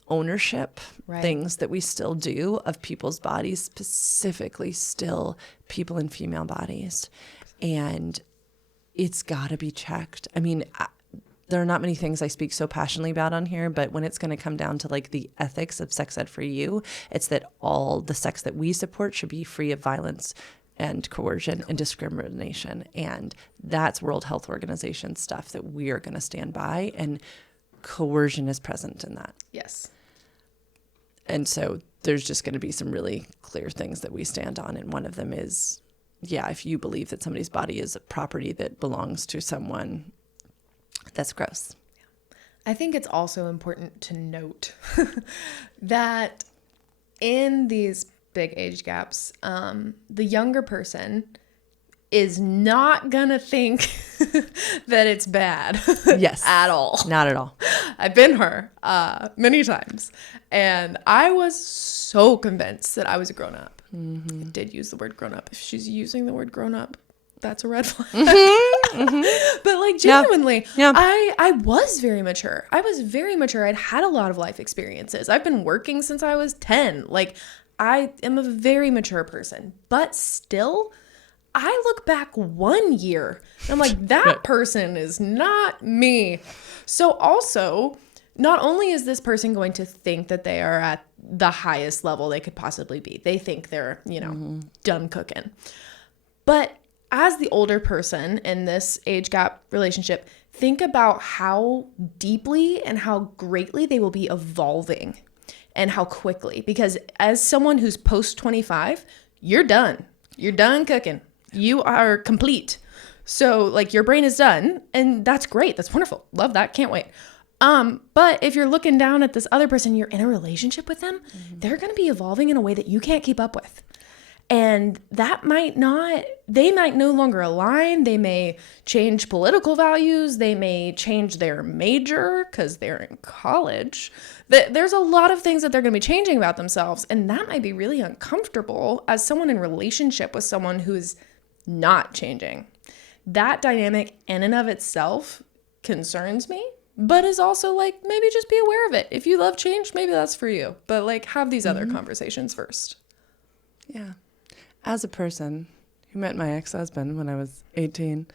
ownership things that we still do of people's bodies, specifically still people in female bodies. And it's got to be checked. I mean, there are not many things I speak so passionately about on here, but when it's going to come down to like the ethics of sex ed for you, it's that all the sex that we support should be free of violence and coercion and discrimination. And that's World Health Organization stuff that we are going to stand by. And coercion is present in that. Yes. And so there's just going to be some really clear things that we stand on. And one of them is, if you believe that somebody's body is a property that belongs to someone, that's gross. I think it's also important to note that in these big age gaps, the younger person is not gonna think that it's bad. Yes. At all. Not at all. I've been her many times. And I was so convinced that I was a grown-up. Mm-hmm. I did use the word grown-up. If she's using the word grown-up, that's a red flag. But like genuinely, I was very mature. I was very mature. I'd had a lot of life experiences. I've been working since I was 10. Like I am a very mature person. But still, I look back 1 year and I'm like, that person is not me. So also, not only is this person going to think that they are at the highest level they could possibly be, they think they're, done cooking. But as the older person in this age gap relationship, think about how deeply and how greatly they will be evolving and how quickly. Because as someone who's post 25, you're done. You're done cooking. You are complete. So like your brain is done and that's great. That's wonderful. Love that. Can't wait. But if you're looking down at this other person, you're in a relationship with them, they're going to be evolving in a way that you can't keep up with. And they might no longer align. They may change political values. They may change their major because they're in college. There's a lot of things that they're going to be changing about themselves. And that might be really uncomfortable as someone in relationship with someone who's not changing. That dynamic in and of itself concerns me, but is also like, maybe just be aware of it. If you love change, maybe that's for you. But like have these other conversations first. Yeah. As a person who met my ex-husband when I was 18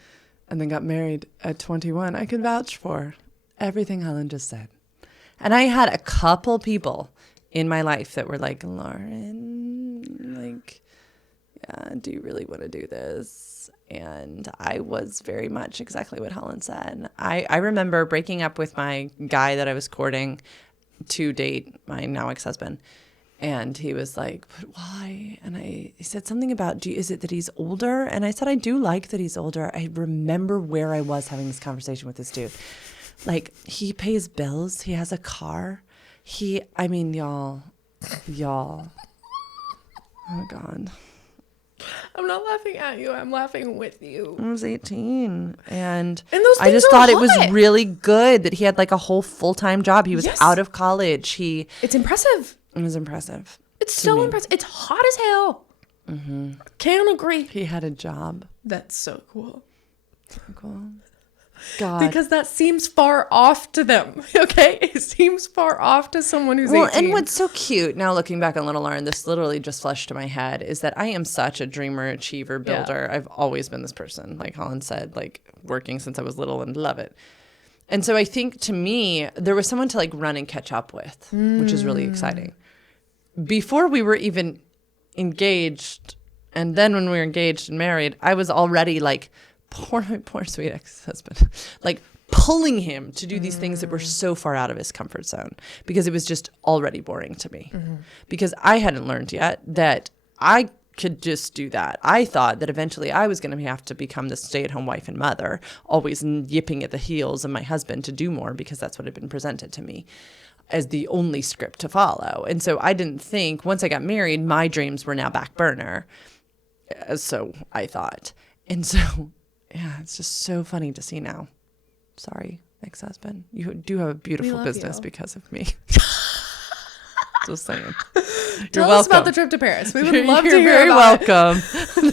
and then got married at 21, I can vouch for everything Helen just said. And I had a couple people in my life that were like, Lauren, like, do you really want to do this? And I was very much exactly what Helen said. I remember breaking up with my guy that I was courting to date my now ex-husband. And he was like, but why? And he said something about, is it that he's older? And I said, I do like that he's older. I remember where I was having this conversation with this dude. Like, he pays bills. He has a car. Y'all. Oh, God. I'm not laughing at you. I'm laughing with you. I was 18. And those I just thought it was really good that he had like a whole full-time job. He was out of college. It's impressive. It was impressive. It's so impressive. It's hot as hell. Mm-hmm. Can't agree. He had a job. That's so cool. So cool. God. Because that seems far off to them, okay? It seems far off to someone who's 18. And what's so cute, now looking back on Little Lauren, this literally just flashed to my head, is that I am such a dreamer, achiever, builder. Yeah. I've always been this person, like Helen said, like working since I was little and love it. And so I think to me, there was someone to like run and catch up with, which is really exciting. Before we were even engaged, And then when we were engaged and married, I was already like, poor sweet ex-husband, like pulling him to do these things that were so far out of his comfort zone because it was just already boring to me. Because I hadn't learned yet that I could just do that. I thought that eventually I was going to have to become the stay-at-home wife and mother, always yipping at the heels of my husband to do more because that's what had been presented to me as the only script to follow. And so I didn't think once I got married, my dreams were now back burner. So I thought. And so, yeah, it's just so funny to see now. Sorry, ex-husband. You do have a beautiful business because of me. Just saying. Tell us about the trip to Paris. We would love to hear very about welcome.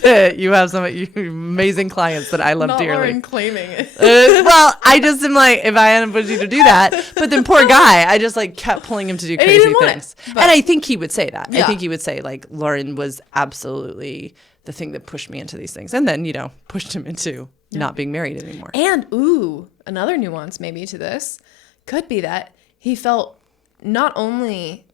That you have some amazing clients that I love Not dearly. Lauren claiming it. Well, I just am like, if I hadn't put you to do that, but then poor guy, I just like kept pulling him to do crazy things. And I think he would say that. Yeah. I think he would say like Lauren was absolutely the thing that pushed me into these things, and then pushed him into not being married anymore. And another nuance maybe to this could be that he felt not only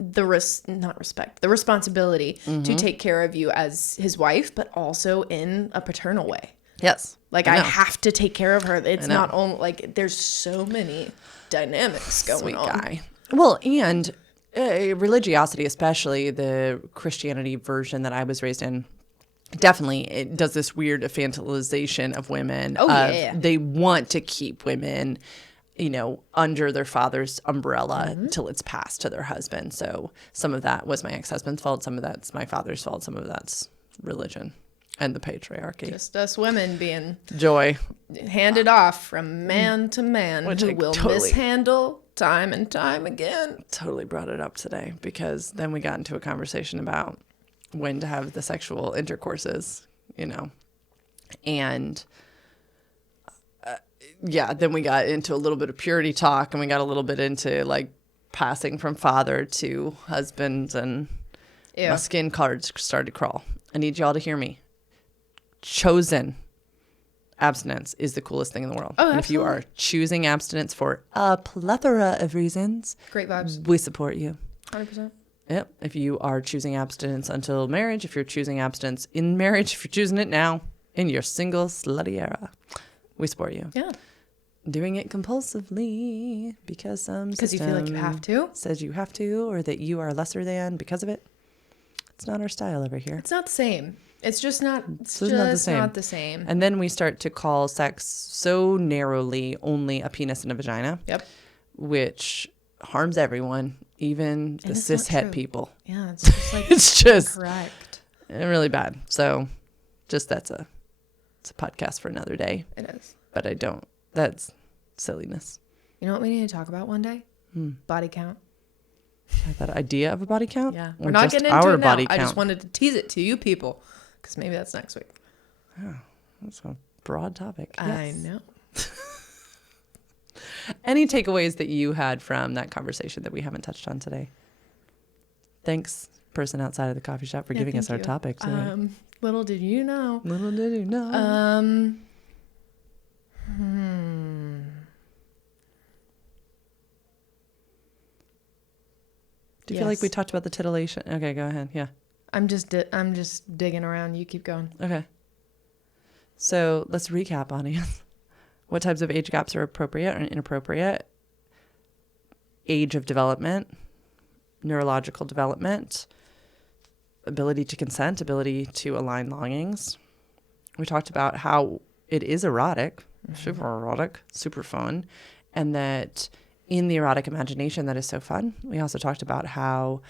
the responsibility to take care of you as his wife, but also in a paternal way. Yes. Like I have to take care of her. It's not only like there's so many dynamics going on. Sweet guy. Well, and religiosity, especially the Christianity version that I was raised in, definitely it does this weird infantilization of women. They want to keep women, under their father's umbrella till it's passed to their husband. So some of that was my ex-husband's fault. Some of that's my father's fault. Some of that's religion and the patriarchy. Just us women being joy handed off from man to man, which who I will totally mishandle time and time again. Totally brought it up today because then we got into a conversation about when to have the sexual intercourses, and then we got into a little bit of purity talk, and we got a little bit into like passing from father to husband, and my skin cards started to crawl. I need y'all to hear me. Chosen abstinence is the coolest thing in the world. Oh, and if you are choosing abstinence for a plethora of reasons, great vibes. We support you. 100%. Yep. If you are choosing abstinence until marriage, if you're choosing abstinence in marriage, if you're choosing it now in your single slutty era, we support you. Yeah. Doing it compulsively because some you feel like you have to, says you have to, or that you are lesser than because of it. It's not our style over here. It's not the same. It's just not. It's just not the same. And then we start to call sex so narrowly only a penis and a vagina. Yep. Which harms everyone, even the cishet people. Yeah, it's just like it's just correct. Really bad. So, just it's a podcast for another day. It is. But that's silliness. You know what we need to talk about one day? Body count. That idea of a body count? Yeah. Or We're not just getting into our it now. body I count? just wanted to tease it to you people because maybe that's next week. Oh, that's a broad topic. I know. Any takeaways that you had from that conversation that we haven't touched on today? Thanks, person outside of the coffee shop, for giving us our topic today. Little did you know. Little did you know. Do you feel like we talked about the titillation? Okay, go ahead. Yeah. I'm just digging around. You keep going. Okay. So let's recap, audience. What types of age gaps are appropriate or inappropriate? Age of development, neurological development, ability to consent, ability to align longings. We talked about how it is erotic, super erotic, super fun, and that in the erotic imagination that is so fun. We also talked about how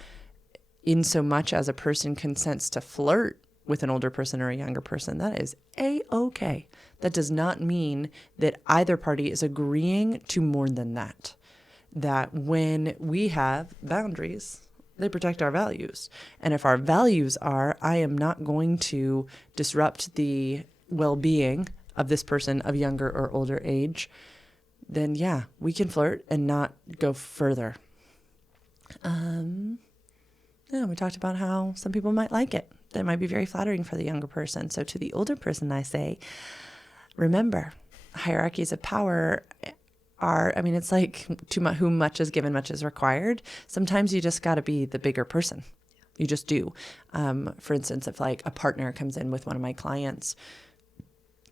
in so much as a person consents to flirt with an older person or a younger person, that is A-okay. That does not mean that either party is agreeing to more than that. That when we have boundaries, they protect our values. And if our values are, I am not going to disrupt the well-being of this person of younger or older age, then yeah, we can flirt and not go further. We talked about how some people might like it. That might be very flattering for the younger person. So to the older person, I say, remember, hierarchies of power it's like too much, whom much is given, much is required. Sometimes you just got to be the bigger person. You just do. For instance, if like a partner comes in with one of my clients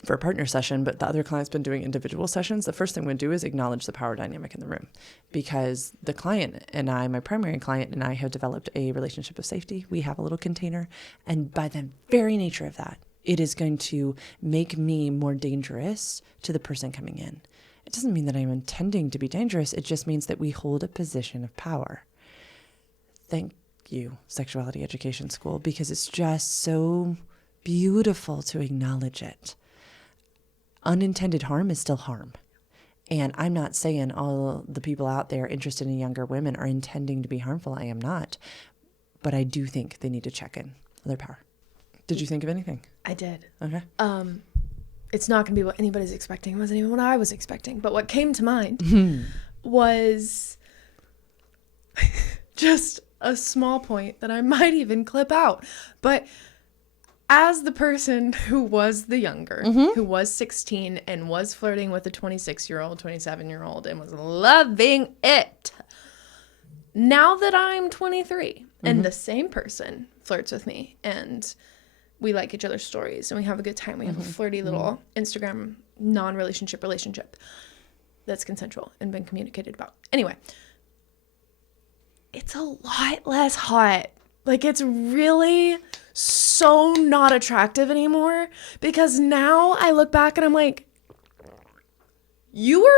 for a partner session, but the other client's been doing individual sessions, the first thing we do is acknowledge the power dynamic in the room, because the client and I, my primary client and I, have developed a relationship of safety. We have a little container, and by the very nature of that, it is going to make me more dangerous to the person coming in. It doesn't mean that I'm intending to be dangerous. It just means that we hold a position of power. Thank you, Sexuality Education School, because it's just so beautiful to acknowledge it. Unintended harm is still harm. And I'm not saying all the people out there interested in younger women are intending to be harmful. I am not. But I do think they need to check in on their power. Did you think of anything? I did. Okay. It's not going to be what anybody's expecting. It wasn't even what I was expecting. But what came to mind was just a small point that I might even clip out. But as the person who was the younger, who was 16 and was flirting with a 26-year-old, 27-year-old and was loving it, now that I'm 23 and the same person flirts with me and we like each other's stories and we have a good time, we have a flirty little Instagram non-relationship relationship that's consensual and been communicated about. Anyway, it's a lot less hot. Like, it's really so not attractive anymore, because now I look back and I'm like, you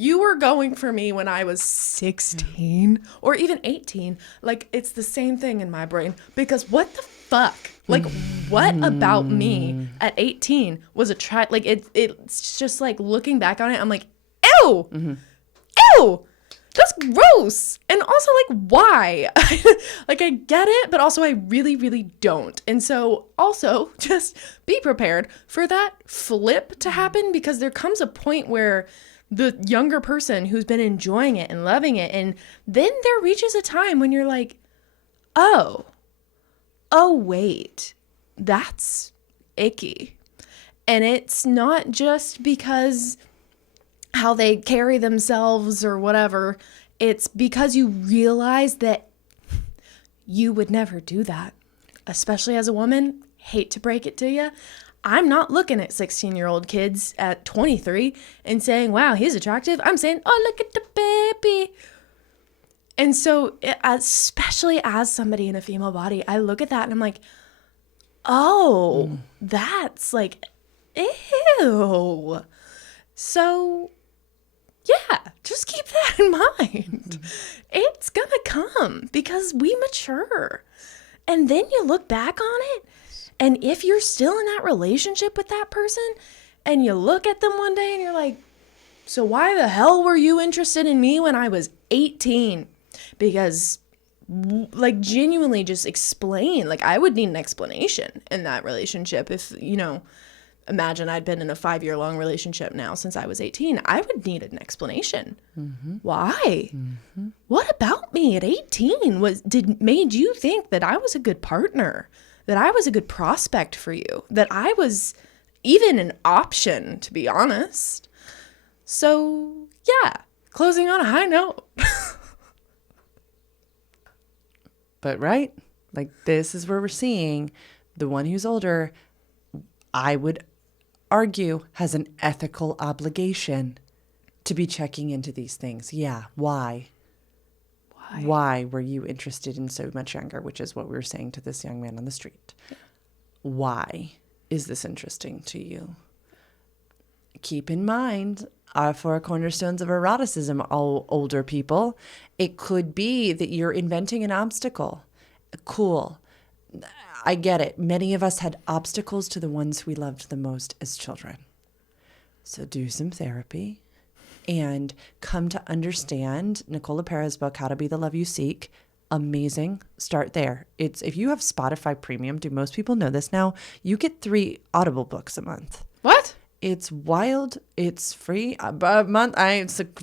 were going for me when I was 16 or even 18. Like, it's the same thing in my brain, because what the fuck? Like, what about me at 18 was attractive? Like, it's just like looking back on it, I'm like, ew, ew. That's gross. And also, like, why? Like, I get it, but also I really, really don't. And so also just be prepared for that flip to happen, because there comes a point where the younger person who's been enjoying it and loving it, and then there reaches a time when you're like, oh, wait, that's icky. And it's not just because how they carry themselves or whatever. It's because you realize that you would never do that, especially as a woman. Hate to break it to you. I'm not looking at 16-year-old kids at 23 and saying, wow, he's attractive. I'm saying, oh, look at the baby. And so, especially as somebody in a female body, I look at that and I'm like, oh, that's like, ew. So, yeah, just keep that in mind. It's gonna come because we mature. And then you look back on it, and if you're still in that relationship with that person, and you look at them one day and you're like, so why the hell were you interested in me when I was 18? Because, like, genuinely just explain. Like, I would need an explanation in that relationship. If, you know, imagine I'd been in a 5-year-long relationship now since I was 18. I would need an explanation. Why? What about me at 18 made you think that I was a good partner, that I was a good prospect for you, that I was even an option, to be honest? So, yeah, closing on a high note. But right, like, this is where we're seeing the one who's older, I would argue, has an ethical obligation to be checking into these things. Yeah. Why? Why were you interested in so much younger, which is what we were saying to this young man on the street? Yeah. Why is this interesting to you? Keep in mind, our 4 cornerstones of eroticism, all older people, it could be that you're inventing an obstacle. Cool. I get it. Many of us had obstacles to the ones we loved the most as children. So do some therapy and come to understand Nicola Perez's book, How to Be the Love You Seek. Amazing. Start there. If you have Spotify Premium, do most people know this now? You get 3 Audible books a month. What? It's wild. It's free. A month.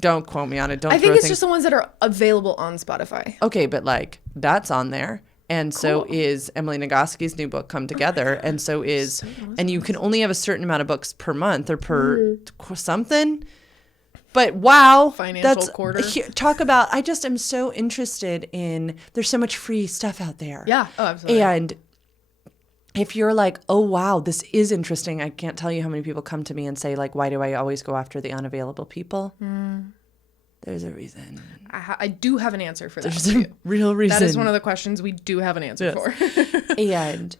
Don't quote me on it. Don't. I think it's just the ones that are available on Spotify. Okay, but like that's on there. And so is Emily Nagoski's new book, Come Together. And so is, and you can only have a certain amount of books per month or per something. But wow, Financial quarter. Talk about, I just am so interested in, there's so much free stuff out there. Yeah. Oh, absolutely. And if you're like, oh, wow, this is interesting. I can't tell you how many people come to me and say, like, why do I always go after the unavailable people? There's a reason. I do have an answer for that. There's a real reason. That is one of the questions we do have an answer for. And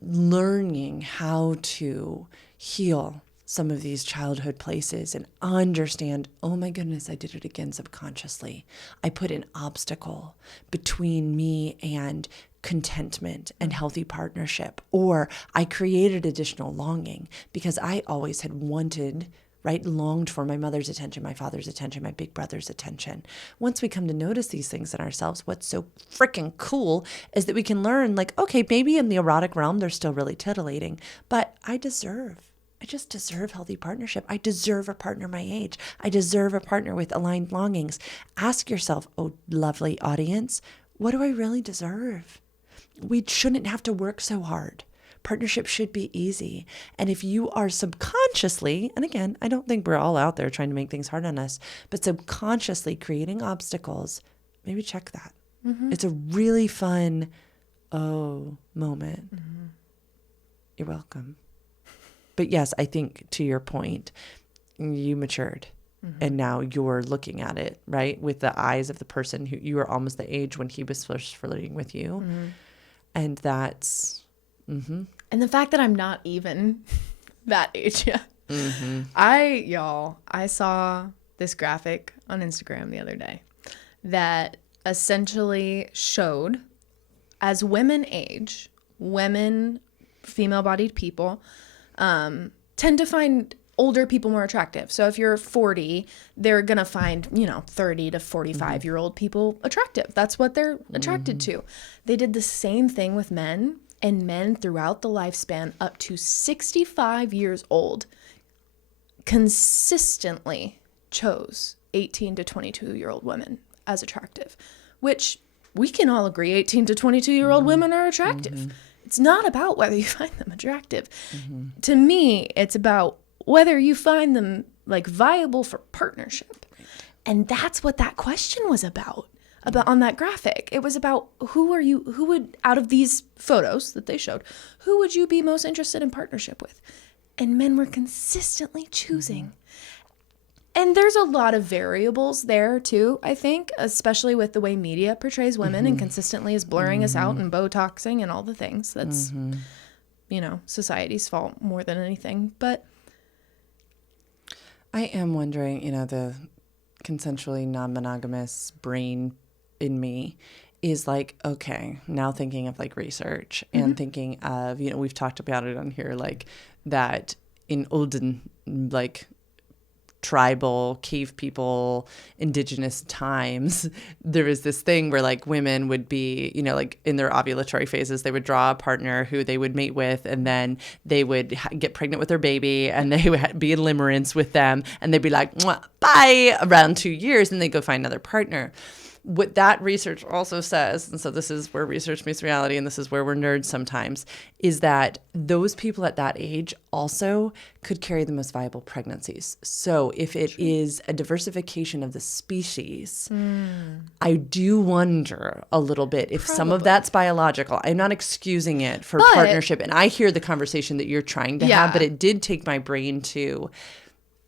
learning how to heal some of these childhood places and understand, oh my goodness, I did it again subconsciously. I put an obstacle between me and contentment and healthy partnership, or I created additional longing because I always had wanted, right, longed for my mother's attention, my father's attention, my big brother's attention. Once we come to notice these things in ourselves, what's so freaking cool is that we can learn, like, okay, maybe in the erotic realm, they're still really titillating, but I just deserve healthy partnership. I deserve a partner my age. I deserve a partner with aligned longings. Ask yourself, oh, lovely audience, what do I really deserve? We shouldn't have to work so hard. Partnership should be easy. And if you are subconsciously, and again, I don't think we're all out there trying to make things hard on us, but subconsciously creating obstacles, maybe check that. It's a really fun, moment. You're welcome. But yes, I think to your point, you matured and now you're looking at it, right? With the eyes of the person who you were almost the age when he was first flirting with you. And that's, and the fact that I'm not even that age yet. I saw this graphic on Instagram the other day that essentially showed as women age, female-bodied people, tend to find older people more attractive. So if you're 40, they're going to find, 30 to 45-year-old people attractive. That's what they're attracted to. They did the same thing with men, and men throughout the lifespan up to 65 years old consistently chose 18 to 22-year-old women as attractive, which we can all agree 18 to 22-year-old women are attractive. It's not about whether you find them attractive. To me, it's about whether you find them like viable for partnership. And that's what that question was about on that graphic. It was about who would, out of these photos that they showed, who would you be most interested in partnership with? And men were consistently choosing. And there's a lot of variables there too, I think, especially with the way media portrays women and consistently is blurring us out and Botoxing and all the things. That's, society's fault more than anything. But I am wondering, the consensually non-monogamous brain in me is like, okay, now thinking of like research and thinking of, we've talked about it on here, like that in olden, like tribal cave people, indigenous times, there was this thing where like women would be, like in their ovulatory phases, they would draw a partner who they would mate with, and then they would get pregnant with their baby, and they would be in limerence with them, and they'd be like, "Mwah, bye," around 2 years, and they go find another partner. What that research also says, and so this is where research meets reality, and this is where we're nerds sometimes, is that those people at that age also could carry the most viable pregnancies. So if it is a diversification of the species, I do wonder a little bit if some of that's biological. I'm not excusing it for partnership, and I hear the conversation that you're trying to have, but it did take my brain to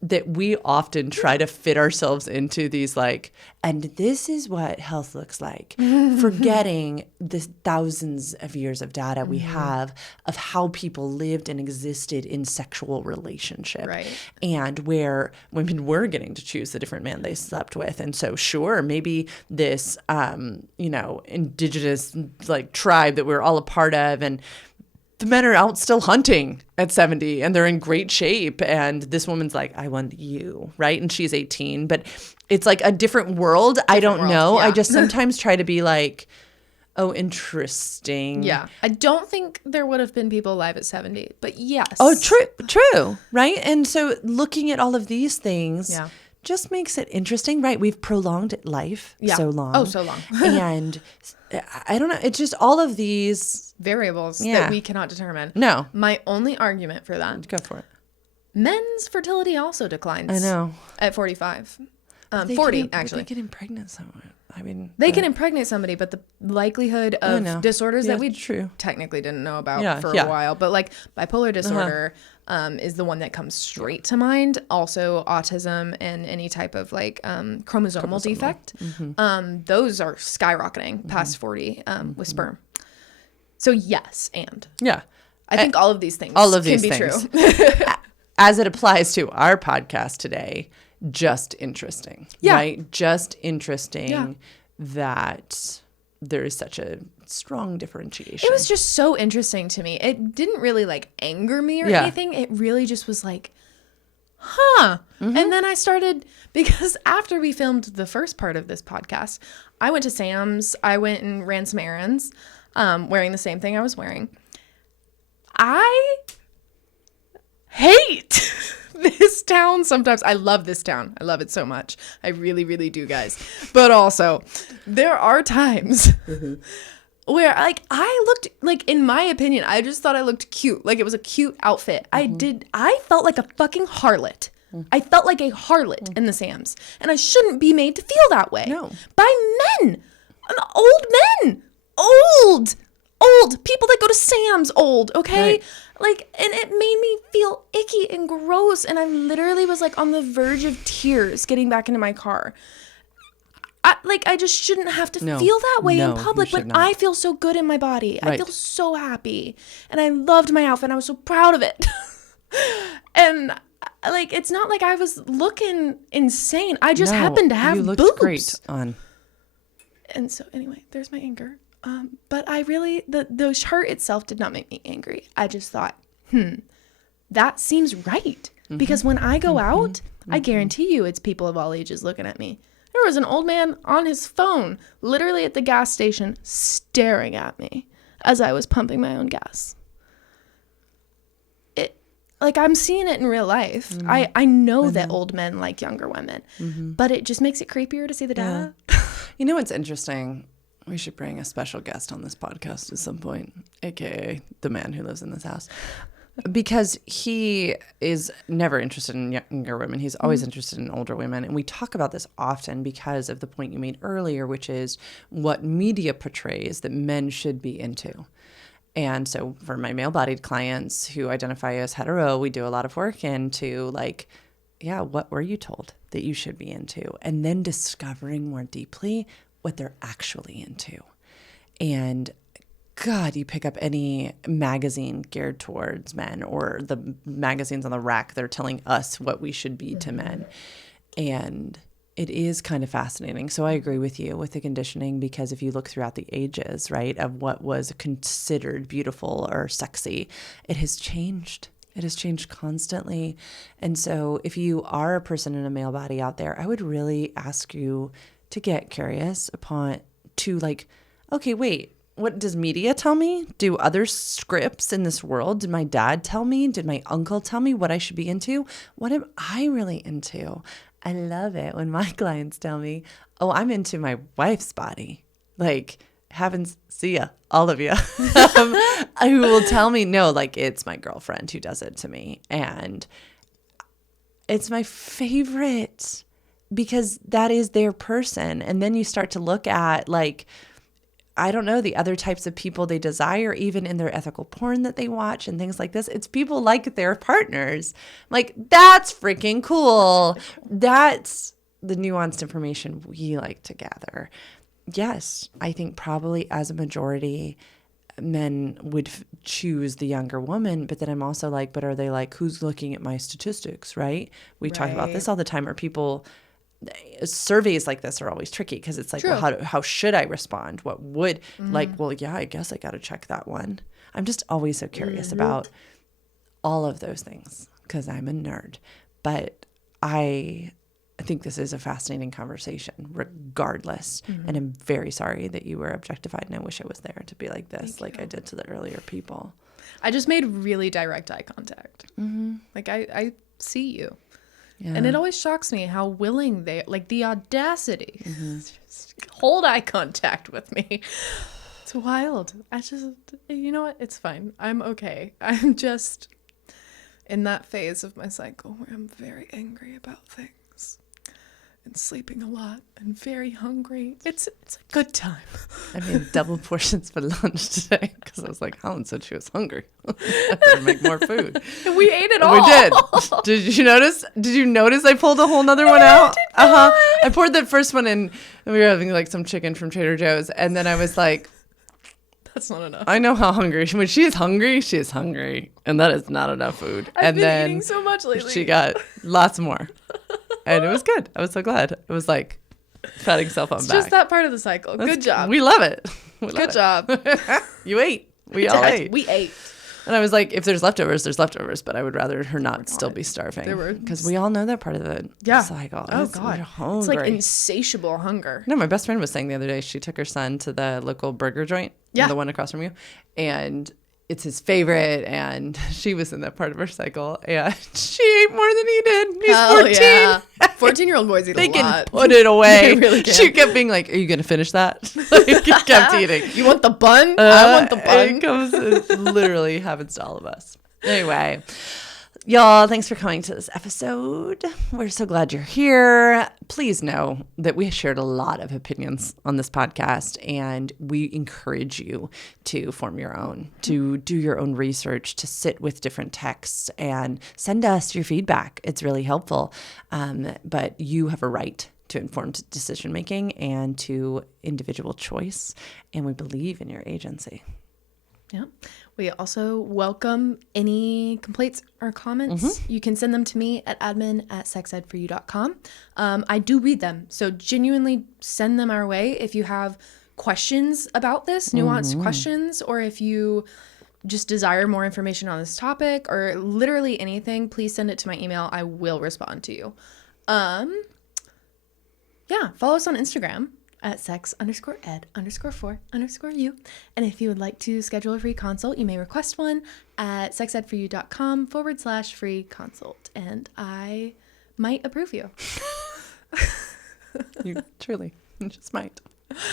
that we often try to fit ourselves into these like, and this is what health looks like, forgetting the thousands of years of data we have of how people lived and existed in sexual relationship. Right. And where women were getting to choose the different man they slept with. And so sure, maybe this, indigenous like tribe that we're all a part of, and the men are out still hunting at 70 and they're in great shape. And this woman's like, I want you, right? And she's 18, but it's like a different world. I don't know. Yeah. I just sometimes try to be like, oh, interesting. Yeah. I don't think there would have been people alive at 70, but yes. Oh, true. Right. And so looking at all of these things just makes it interesting, right? We've prolonged life so long. Oh, so long. And I don't know. It's just all of these variables that we cannot determine. No. My only argument for that. Go for it. Men's fertility also declines. I know. At 45. 40, actually. They can impregnate someone. I mean, they can impregnate somebody, but the likelihood of disorders that we technically didn't know about for a while, but like bipolar disorder is the one that comes straight to mind. Also autism and any type of like chromosomal defect. Those are skyrocketing past 40 with sperm. So yes, and I think all of these things can be true. As it applies to our podcast today, just interesting, right? Just interesting that there is such a strong differentiation. It was just so interesting to me. It didn't really like anger me or anything. It really just was like, huh. And then I started, because after we filmed the first part of this podcast, I went to Sam's. I went and ran some errands, wearing the same thing I was wearing. I hate this town sometimes. I love this town. I love it so much. I really, really do, guys. But also, there are times where, like, I looked, like, in my opinion, I just thought I looked cute. Like, it was a cute outfit. I felt like a fucking harlot. I felt like a harlot in the Sam's. And I shouldn't be made to feel that way. No. By men. Old men. Old. People that go to Sam's old, okay? Right. Like, and it made me feel icky and gross. And I literally was like on the verge of tears getting back into my car. I just shouldn't have to feel that way in public, but I feel so good in my body. Right. I feel so happy. And I loved my outfit. And I was so proud of it. And like, it's not like I was looking insane. I just happened to have boobs. You looked great on. And so anyway, there's my anger. But I really, the shirt itself did not make me angry. I just thought, that seems right. Because when I go out, I guarantee you it's people of all ages looking at me. There was an old man on his phone, literally at the gas station, staring at me as I was pumping my own gas. Like, I'm seeing it in real life. I know that old men like younger women, but it just makes it creepier to see the data. You know what's interesting? We should bring a special guest on this podcast at some point, aka the man who lives in this house, because he is never interested in younger women. He's always interested in older women. And we talk about this often because of the point you made earlier, which is what media portrays that men should be into. And so for my male-bodied clients who identify as hetero, we do a lot of work into like, what were you told that you should be into? And then discovering more deeply what they're actually into. And God, you pick up any magazine geared towards men or the magazines on the rack, they're telling us what we should be to men. And it is kind of fascinating. So I agree with you with the conditioning, because if you look throughout the ages, right, of what was considered beautiful or sexy, it has changed. It has changed constantly. And so if you are a person in a male body out there, I would really ask you to get curious to like, okay, wait, what does media tell me? Do other scripts in this world? Did my dad tell me? Did my uncle tell me what I should be into? What am I really into? I love it when my clients tell me, oh, I'm into my wife's body. Like, heavens, see ya, all of you. Who will tell me, no, like, it's my girlfriend who does it to me. And it's my favorite, because that is their person. And then you start to look at, like, I don't know, the other types of people they desire, even in their ethical porn that they watch and things like this. It's people like their partners. Like, that's freaking cool. That's the nuanced information we like to gather. Yes, I think probably as a majority, men would choose the younger woman, but then I'm also like, but are they like, who's looking at my statistics, right? We talk about this all the time. Are people... Surveys like this are always tricky, because it's like, well, how should I respond? What would like, well, yeah, I guess I got to check that one. I'm just always so curious about all of those things, because I'm a nerd. But I think this is a fascinating conversation regardless. And I'm very sorry that you were objectified, and I wish I was there to be like this, like I did to the earlier people. I just made really direct eye contact. Like, I see you. Yeah. And it always shocks me how willing they, like, the audacity, just hold eye contact with me. It's wild. I just, you know what? It's fine. I'm okay. I'm just, in that phase of my cycle where I'm very angry about things and sleeping a lot and very hungry. It's a good time. I made double portions for lunch today because I was like, Helen said she was hungry. I better make more food. And we ate it all. We did. Did you notice? Did you notice I pulled a whole nother one out? I poured that first one in, and we were having like some chicken from Trader Joe's, and then I was like, that's not enough. I know how hungry. When she is hungry, and that is not enough food. I've been eating so much lately. She got lots more, and it was good. I was so glad. It was like patting herself on the back. Just that part of the cycle. Good job. We love it. Good job. You ate. We all ate. We ate. And I was like, if there's leftovers, there's leftovers. But I would rather her not still be starving. Because we all know that part of the cycle. Oh, God. It's like insatiable hunger. No, my best friend was saying the other day, she took her son to the local burger joint. Yeah. The one across from you. And it's his favorite. And she was in that part of her cycle. And she ate more than he did. He's 14. Yeah. 14-year-old boys eat a lot. They can put it away. They really can. She kept being like, are you going to finish that? Like, kept eating. You want the bun? I want the bun. It literally happens to all of us. Anyway, y'all, thanks for coming to this episode. We're so glad you're here. Please know that we shared a lot of opinions on this podcast, and we encourage you to form your own, to do your own research, to sit with different texts and send us your feedback. It's really helpful. But you have a right to informed decision-making and to individual choice, and we believe in your agency. Yeah. We also welcome any complaints or comments. Mm-hmm. You can send them to me at admin@sexedforyou.com. I do read them, so genuinely send them our way if you have questions about this, nuanced questions, or if you just desire more information on this topic or literally anything, please send it to my email. I will respond to you. Follow us on Instagram at sex_ed_for_you. And if you would like to schedule a free consult, you may request one at sexedforyou.com/free consult. And I might approve you. You truly just might.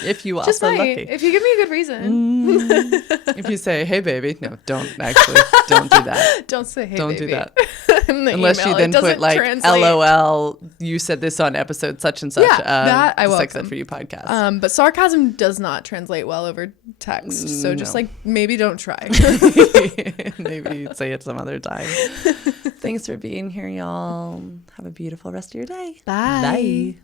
If you also are lucky. If you give me a good reason. If you say, hey, baby. No, don't do that. Don't say, hey, don't baby. Do that. Unless you then put like, translate. LOL, you said this on episode such and such. Yeah, that I welcome. Sex Ed for You podcast. But sarcasm does not translate well over text. So just like, maybe don't try. Maybe say it some other time. Thanks for being here, y'all. Have a beautiful rest of your day. Bye. Bye.